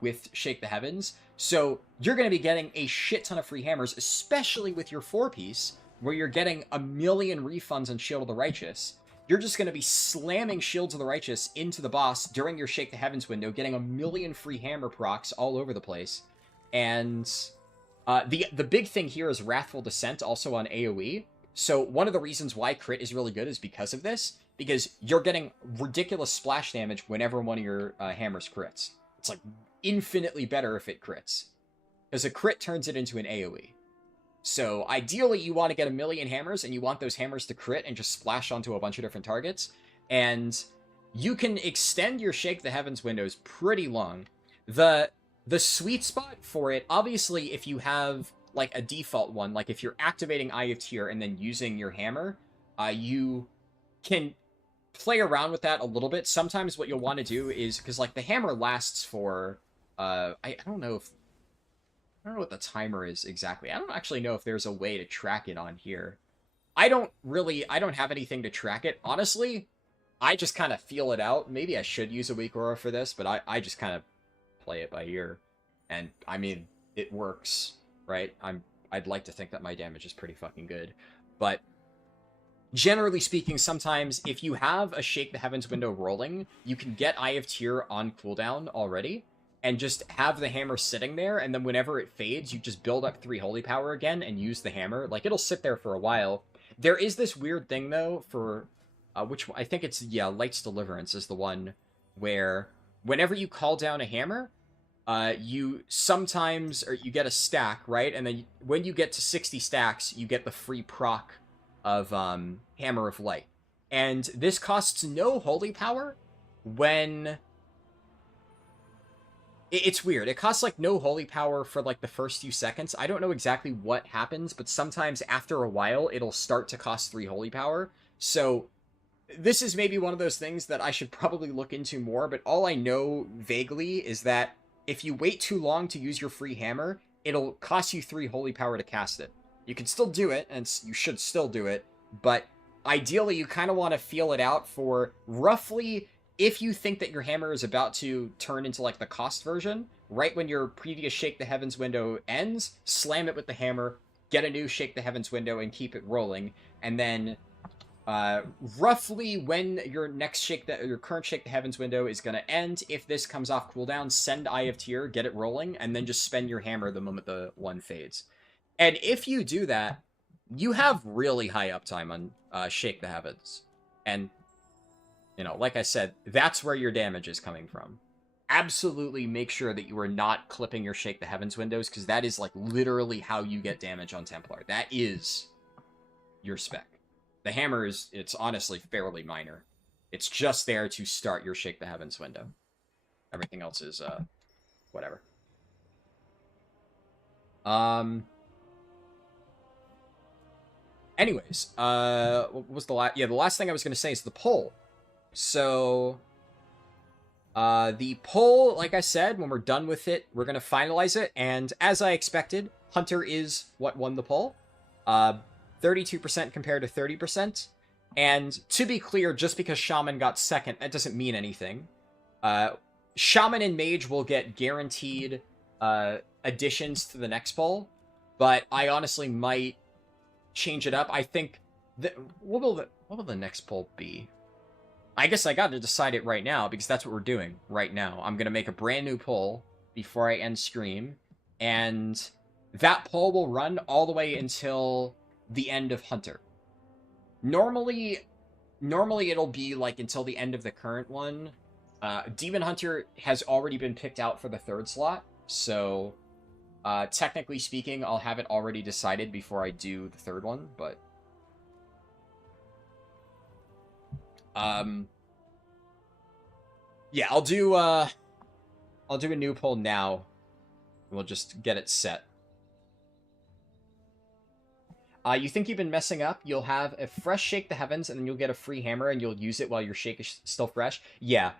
with Shake the Heavens. So you're going to be getting a shit ton of free hammers, especially with your 4-piece, where you're getting a million refunds on Shield of the Righteous. You're just going to be slamming Shields of the Righteous into the boss during your Shake the Heavens window, getting a million free hammer procs all over the place. And the big thing here is Wrathful Descent, also on AoE. So one of the reasons why crit is really good is because of this, because you're getting ridiculous splash damage whenever one of your hammers crits. It's like infinitely better if it crits, because a crit turns it into an AoE. So ideally you want to get a million hammers, and you want those hammers to crit and just splash onto a bunch of different targets. And you can extend your Shake the Heavens windows pretty long. The sweet spot for it, obviously, if you have like a default one, like if you're activating Eye of Tyr and then using your hammer, you can play around with that a little bit. Sometimes what you'll want to do is, because like the hammer lasts for, I don't know what the timer is exactly. I don't actually know if there's a way to track it on here. I don't have anything to track it. Honestly, I just kind of feel it out. Maybe I should use a weak aura for this, but I just kind of play it by ear. And, I mean, it works, right? I'd like to think that my damage is pretty fucking good. But, generally speaking, sometimes if you have a Shake the Heavens window rolling, you can get Eye of Tyr on cooldown already, and just have the hammer sitting there, and then whenever it fades, you just build up 3 holy power again and use the hammer. Like, it'll sit there for a while. There is this weird thing, though, for which I think it's, yeah, Light's Deliverance is the one where whenever you call down a hammer, you sometimes, or you get a stack, right? And then when you get to 60 stacks, you get the free proc of Hammer of Light. And this costs no holy power when... It's weird. It costs, like, no holy power for, like, the first few seconds. I don't know exactly what happens, but sometimes after a while, it'll start to cost 3 holy power. So this is maybe one of those things that I should probably look into more, but all I know vaguely is that if you wait too long to use your free hammer, it'll cost you 3 holy power to cast it. You can still do it, and you should still do it, but ideally you kind of want to feel it out for roughly, if you think that your hammer is about to turn into, like, the cost version, right when your previous Shake the Heavens window ends, slam it with the hammer, get a new Shake the Heavens window, and keep it rolling, and then roughly when your current Shake the Heavens window is going to end, if this comes off cooldown, send Eye of Tear, get it rolling, and then just spend your hammer the moment the one fades. And if you do that, you have really high uptime on Shake the Heavens. And, you know, like I said, that's where your damage is coming from. Absolutely make sure that you are not clipping your Shake the Heavens windows, because that is, like, literally how you get damage on Templar. That is your spec. The hammer it's honestly fairly minor. It's just there to start your Shake the Heavens window. Everything else is, whatever. Anyways, what was the last... Yeah, the last thing I was going to say is the poll. So, the poll, like I said, when we're done with it, we're going to finalize it. And as I expected, Hunter is what won the poll. 32% compared to 30%. And to be clear, just because Shaman got second, that doesn't mean anything. Shaman and Mage will get guaranteed additions to the next poll, but I honestly might change it up. I think what will the next poll be? I guess I got to decide it right now, because that's what we're doing right now. I'm going to make a brand new poll before I end stream, and that poll will run all the way until the end of Hunter. Normally it'll be like until the end of the current one. Demon Hunter has already been picked out for the 3rd slot, so technically speaking, I'll have it already decided before I do the 3rd one, but yeah, I'll do a new poll now. We'll just get it set. You think you've been messing up? You'll have a fresh Shake the Heavens, and then you'll get a free hammer, and you'll use it while your Shake is still fresh. Yeah.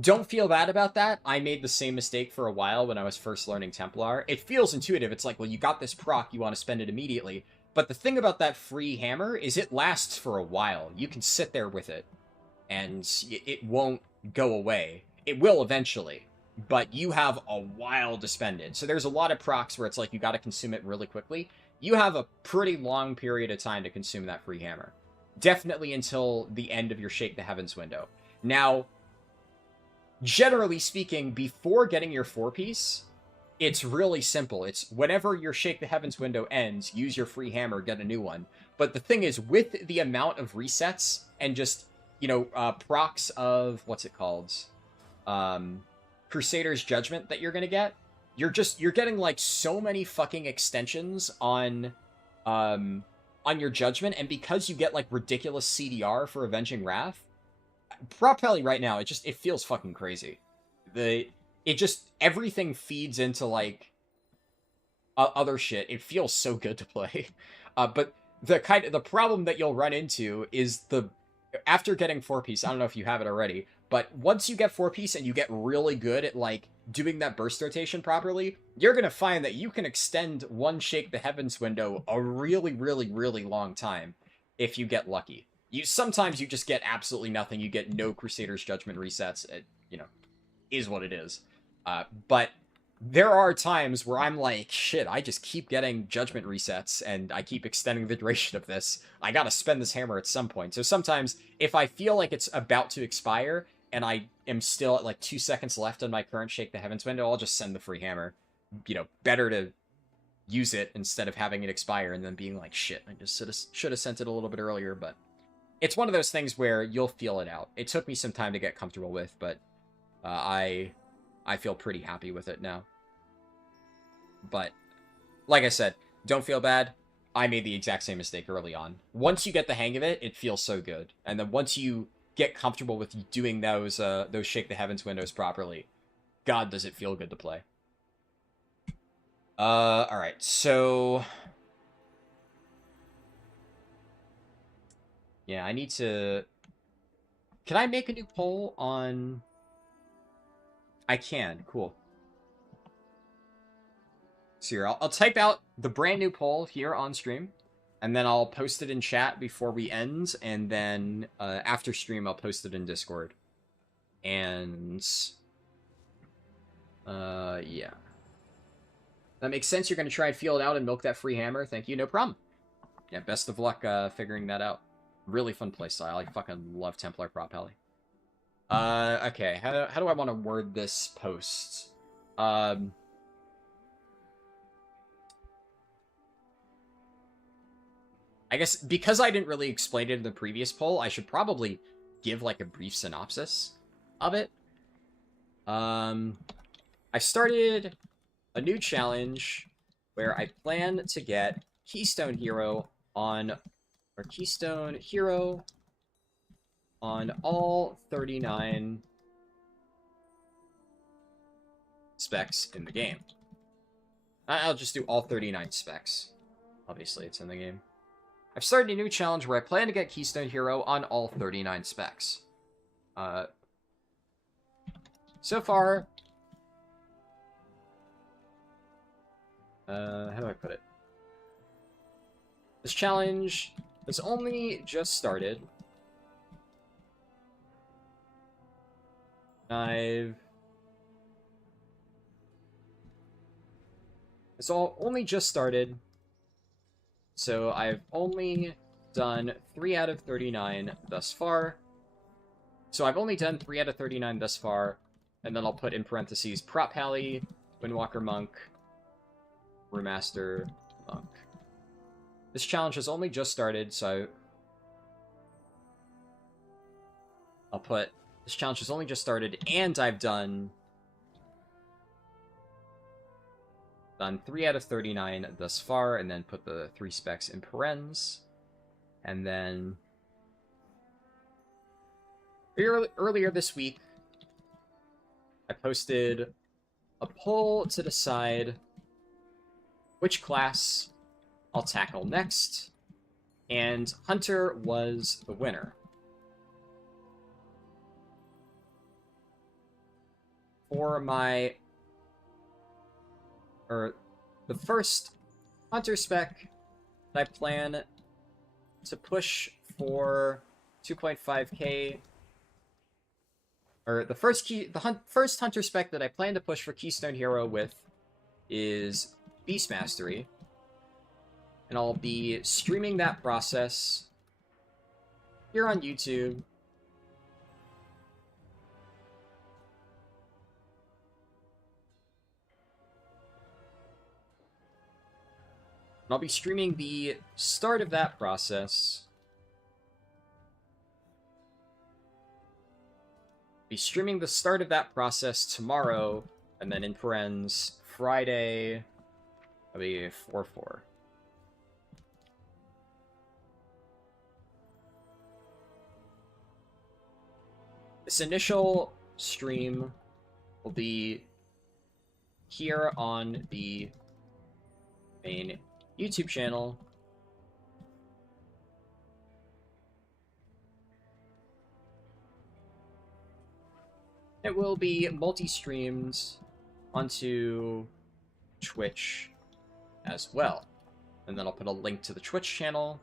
Don't feel bad about that. I made the same mistake for a while when I was first learning Templar. It feels intuitive. It's like, well, you got this proc, you want to spend it immediately. But the thing about that free hammer is it lasts for a while. You can sit there with it, and it won't go away. It will eventually, but you have a while to spend it. So there's a lot of procs where it's like you got to consume it really quickly. You have a pretty long period of time to consume that free hammer. Definitely until the end of your Shake the Heavens window. Now, generally speaking, before getting your 4-piece, it's really simple. It's whenever your Shake the Heavens window ends, use your free hammer, get a new one. But the thing is, with the amount of resets and just, you know, procs of, what's it called? Crusader's Judgment that you're gonna get, you're getting, like, so many fucking extensions on your Judgment, and because you get, like, ridiculous CDR for Avenging Wrath, probably right now, it feels fucking crazy. Everything feeds into, like, other shit. It feels so good to play. But the problem that you'll run into is after getting 4-piece, I don't know if you have it already, but once you get 4-piece and you get really good at, like, doing that burst rotation properly, you're gonna find that you can extend one Shake the Heavens window a really, really, really long time if you get lucky. Sometimes you just get absolutely nothing. You get no Crusader's Judgment resets. It, you know, is what it is. But there are times where I'm like, shit, I just keep getting Judgment resets, and I keep extending the duration of this. I gotta spend this hammer at some point. So sometimes, if I feel like it's about to expire, and I am still at, like, 2 seconds left on my current Shake the Heavens window, I'll just send the free hammer. You know, better to use it instead of having it expire and then being like, shit, I just should have sent it a little bit earlier, but it's one of those things where you'll feel it out. It took me some time to get comfortable with, but I feel pretty happy with it now. But like I said, don't feel bad. I made the exact same mistake early on. Once you get the hang of it, it feels so good. And then once you get comfortable with doing those Shake the Heavens windows properly, God, does it feel good to play. Alright, so... yeah, I need to... Can I make a new poll on... I can, cool. So here, I'll type out the brand new poll here on stream, and then I'll post it in chat before we end, and then after stream I'll post it in Discord. And... yeah. That makes sense. You're going to try and feel it out and milk that free hammer. Thank you, no problem. Yeah, best of luck figuring that out. Really fun playstyle. I fucking love Templar Prop Heli. Okay, how do I want to word this post? I guess because I didn't really explain it in the previous poll, I should probably give like a brief synopsis of it. I started a new challenge where I plan to get Keystone Hero on all 39 specs in the game. I'll just do all 39 specs. Obviously, it's in the game. I've started a new challenge where I plan to get Keystone Hero on all 39 specs. So far... how do I put it? This challenge has only just started. It's only just started. So I've only done 3 out of 39 thus far. So I've only done 3 out of 39 thus far. And then I'll put in parentheses Prop Heli, Windwalker Monk, Brewmaster, Monk. This challenge has only just started, so I'll put this challenge has only just started, and I've done 3 out of 39 thus far, and then put the 3 specs in parens. And then earlier this week, I posted a poll to decide which class I'll tackle next, and Hunter was the winner. For my... the first Hunter spec that I plan to push for 2.5k... the first Hunter spec that I plan to push for Keystone Hero with is Beast Mastery. And I'll be streaming that process here on YouTube. And I'll be streaming the start of that process. Be streaming the start of that process tomorrow, and then in parens, Friday, that'll be 4/4. This initial stream will be here on the main YouTube channel. It will be multi-streamed onto Twitch as well. And then I'll put a link to the Twitch channel.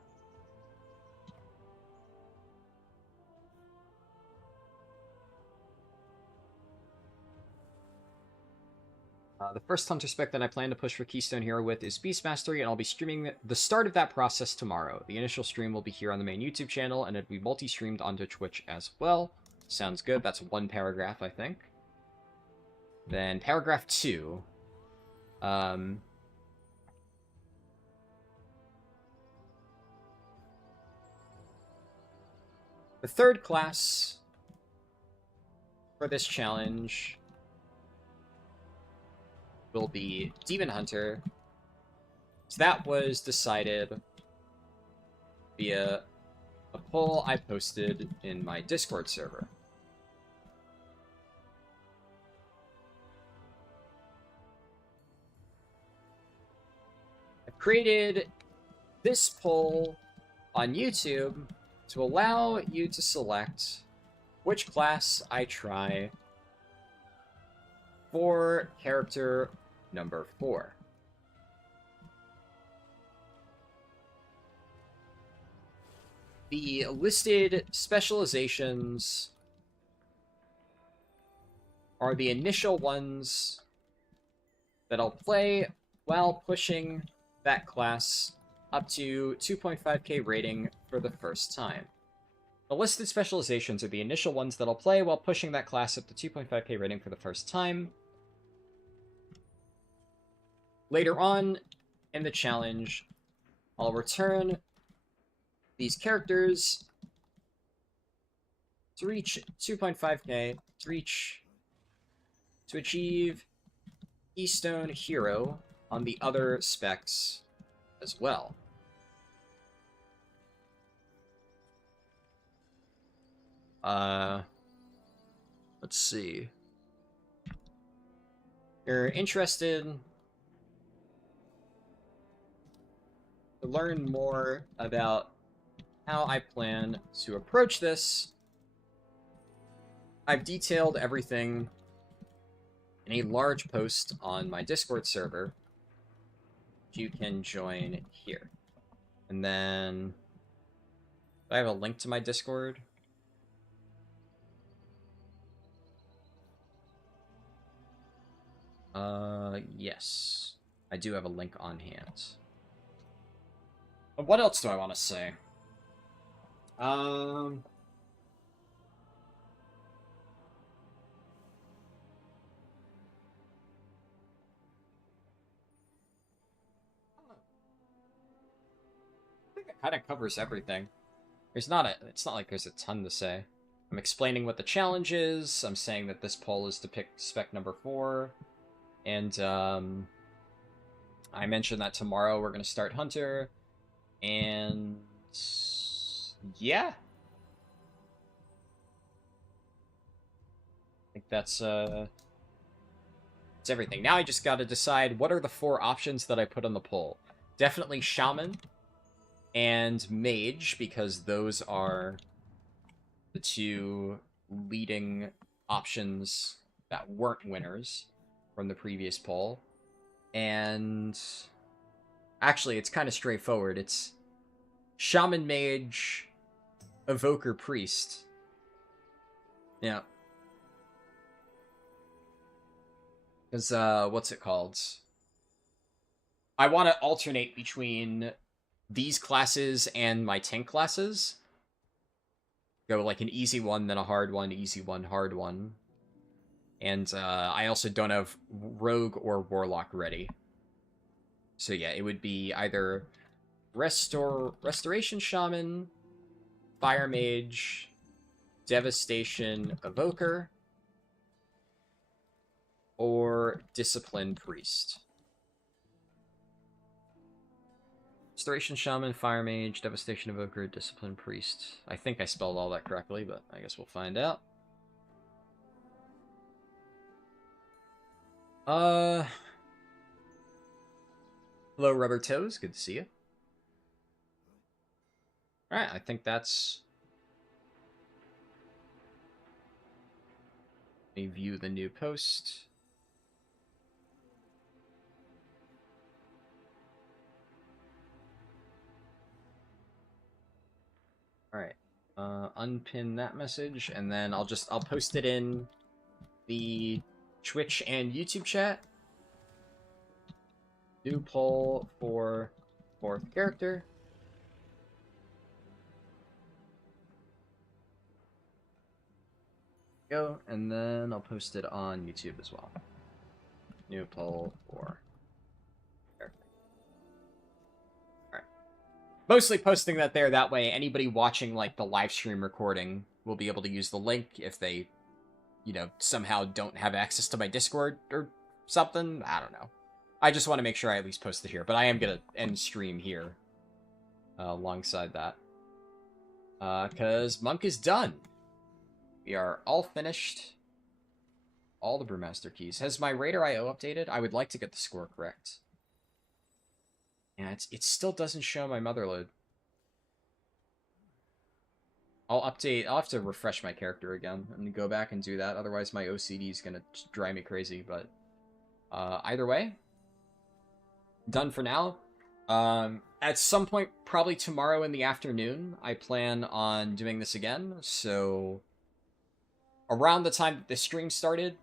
The first Hunter spec that I plan to push for Keystone Hero with is Beast Mastery, and I'll be streaming the start of that process tomorrow. The initial stream will be here on the main YouTube channel, and it'll be multi-streamed onto Twitch as well. Sounds good. That's one paragraph, I think. Then paragraph 2. The third class for this challenge will be Demon Hunter. So that was decided via a poll I posted in my Discord server. I created this poll on YouTube to allow you to select which class I try for character number 4. The listed specializations are the initial ones that I'll play while pushing that class up to 2.5k rating for the first time. The listed specializations are the initial ones that I'll play while pushing that class up to 2.5k rating for the first time. Later on in the challenge, I'll return these characters to reach 2.5k, to achieve Keystone Hero on the other specs as well. Let's see. If you're interested to learn more about how I plan to approach this, I've detailed everything in a large post on my Discord server. You can join here. And then, do I have a link to my Discord? Yes. I do have a link on hand. But what else do I want to say? I think it kind of covers everything. It's not like there's a ton to say. I'm explaining what the challenge is. I'm saying that this poll is to pick spec number 4. And, I mentioned that tomorrow we're going to start Hunter. And, yeah. I think that's everything. Now I just got to decide what are the 4 options that I put on the poll. Definitely Shaman and Mage, because those are the 2 leading options that weren't winners from the previous poll. And actually, it's kind of straightforward. It's Shaman, Mage, Evoker, Priest. Yeah. Because, what's it called? I want to alternate between these classes and my tank classes. Go like an easy one, then a hard one, easy one, hard one. And I also don't have Rogue or Warlock ready. So yeah, it would be either Restoration Shaman, Fire Mage, Devastation Evoker, or Discipline Priest. Restoration Shaman, Fire Mage, Devastation Evoker, Discipline Priest. I think I spelled all that correctly, but I guess we'll find out. Hello, Rubber Toes. Good to see you. Alright, I think that's... Let me view the new post. Alright. Unpin that message, and then I'll post it in the Twitch and YouTube chat. New poll for 4th character. Go, and then I'll post it on YouTube as well. New poll for character. Alright. mostly posting that there. That way, anybody watching like the live stream recording will be able to use the link if they, you know, somehow don't have access to my Discord or something. I don't know. I just want to make sure I at least post it here, but I am gonna end stream here alongside that. Because Monk is done. We are all finished. All the Brewmaster keys. Has my Raider IO updated? I would like to get the score correct. Yeah, it still doesn't show my motherload. I'll update. I'll have to refresh my character again and go back and do that. Otherwise, my OCD is gonna drive me crazy. But either way, done for now. At some point, probably tomorrow in the afternoon, I plan on doing this again. So around the time that the stream started,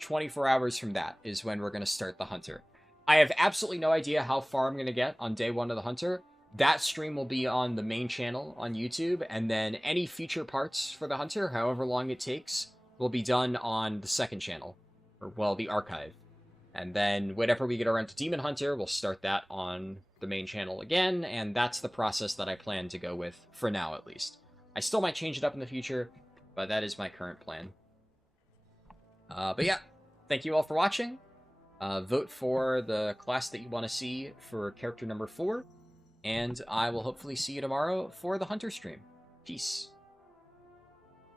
24 hours from that is when we're going to start the Hunter. I have absolutely no idea how far I'm going to get on day 1 of the Hunter. That stream will be on the main channel on YouTube, and then any future parts for the Hunter, however long it takes, will be done on the second channel, or, well, the archive. And then whenever we get around to Demon Hunter, we'll start that on the main channel again, and that's the process that I plan to go with, for now at least. I still might change it up in the future, but that is my current plan. But yeah, thank you all for watching. Vote for the class that you want to see for character number 4, and I will hopefully see you tomorrow for the Hunter stream. Peace.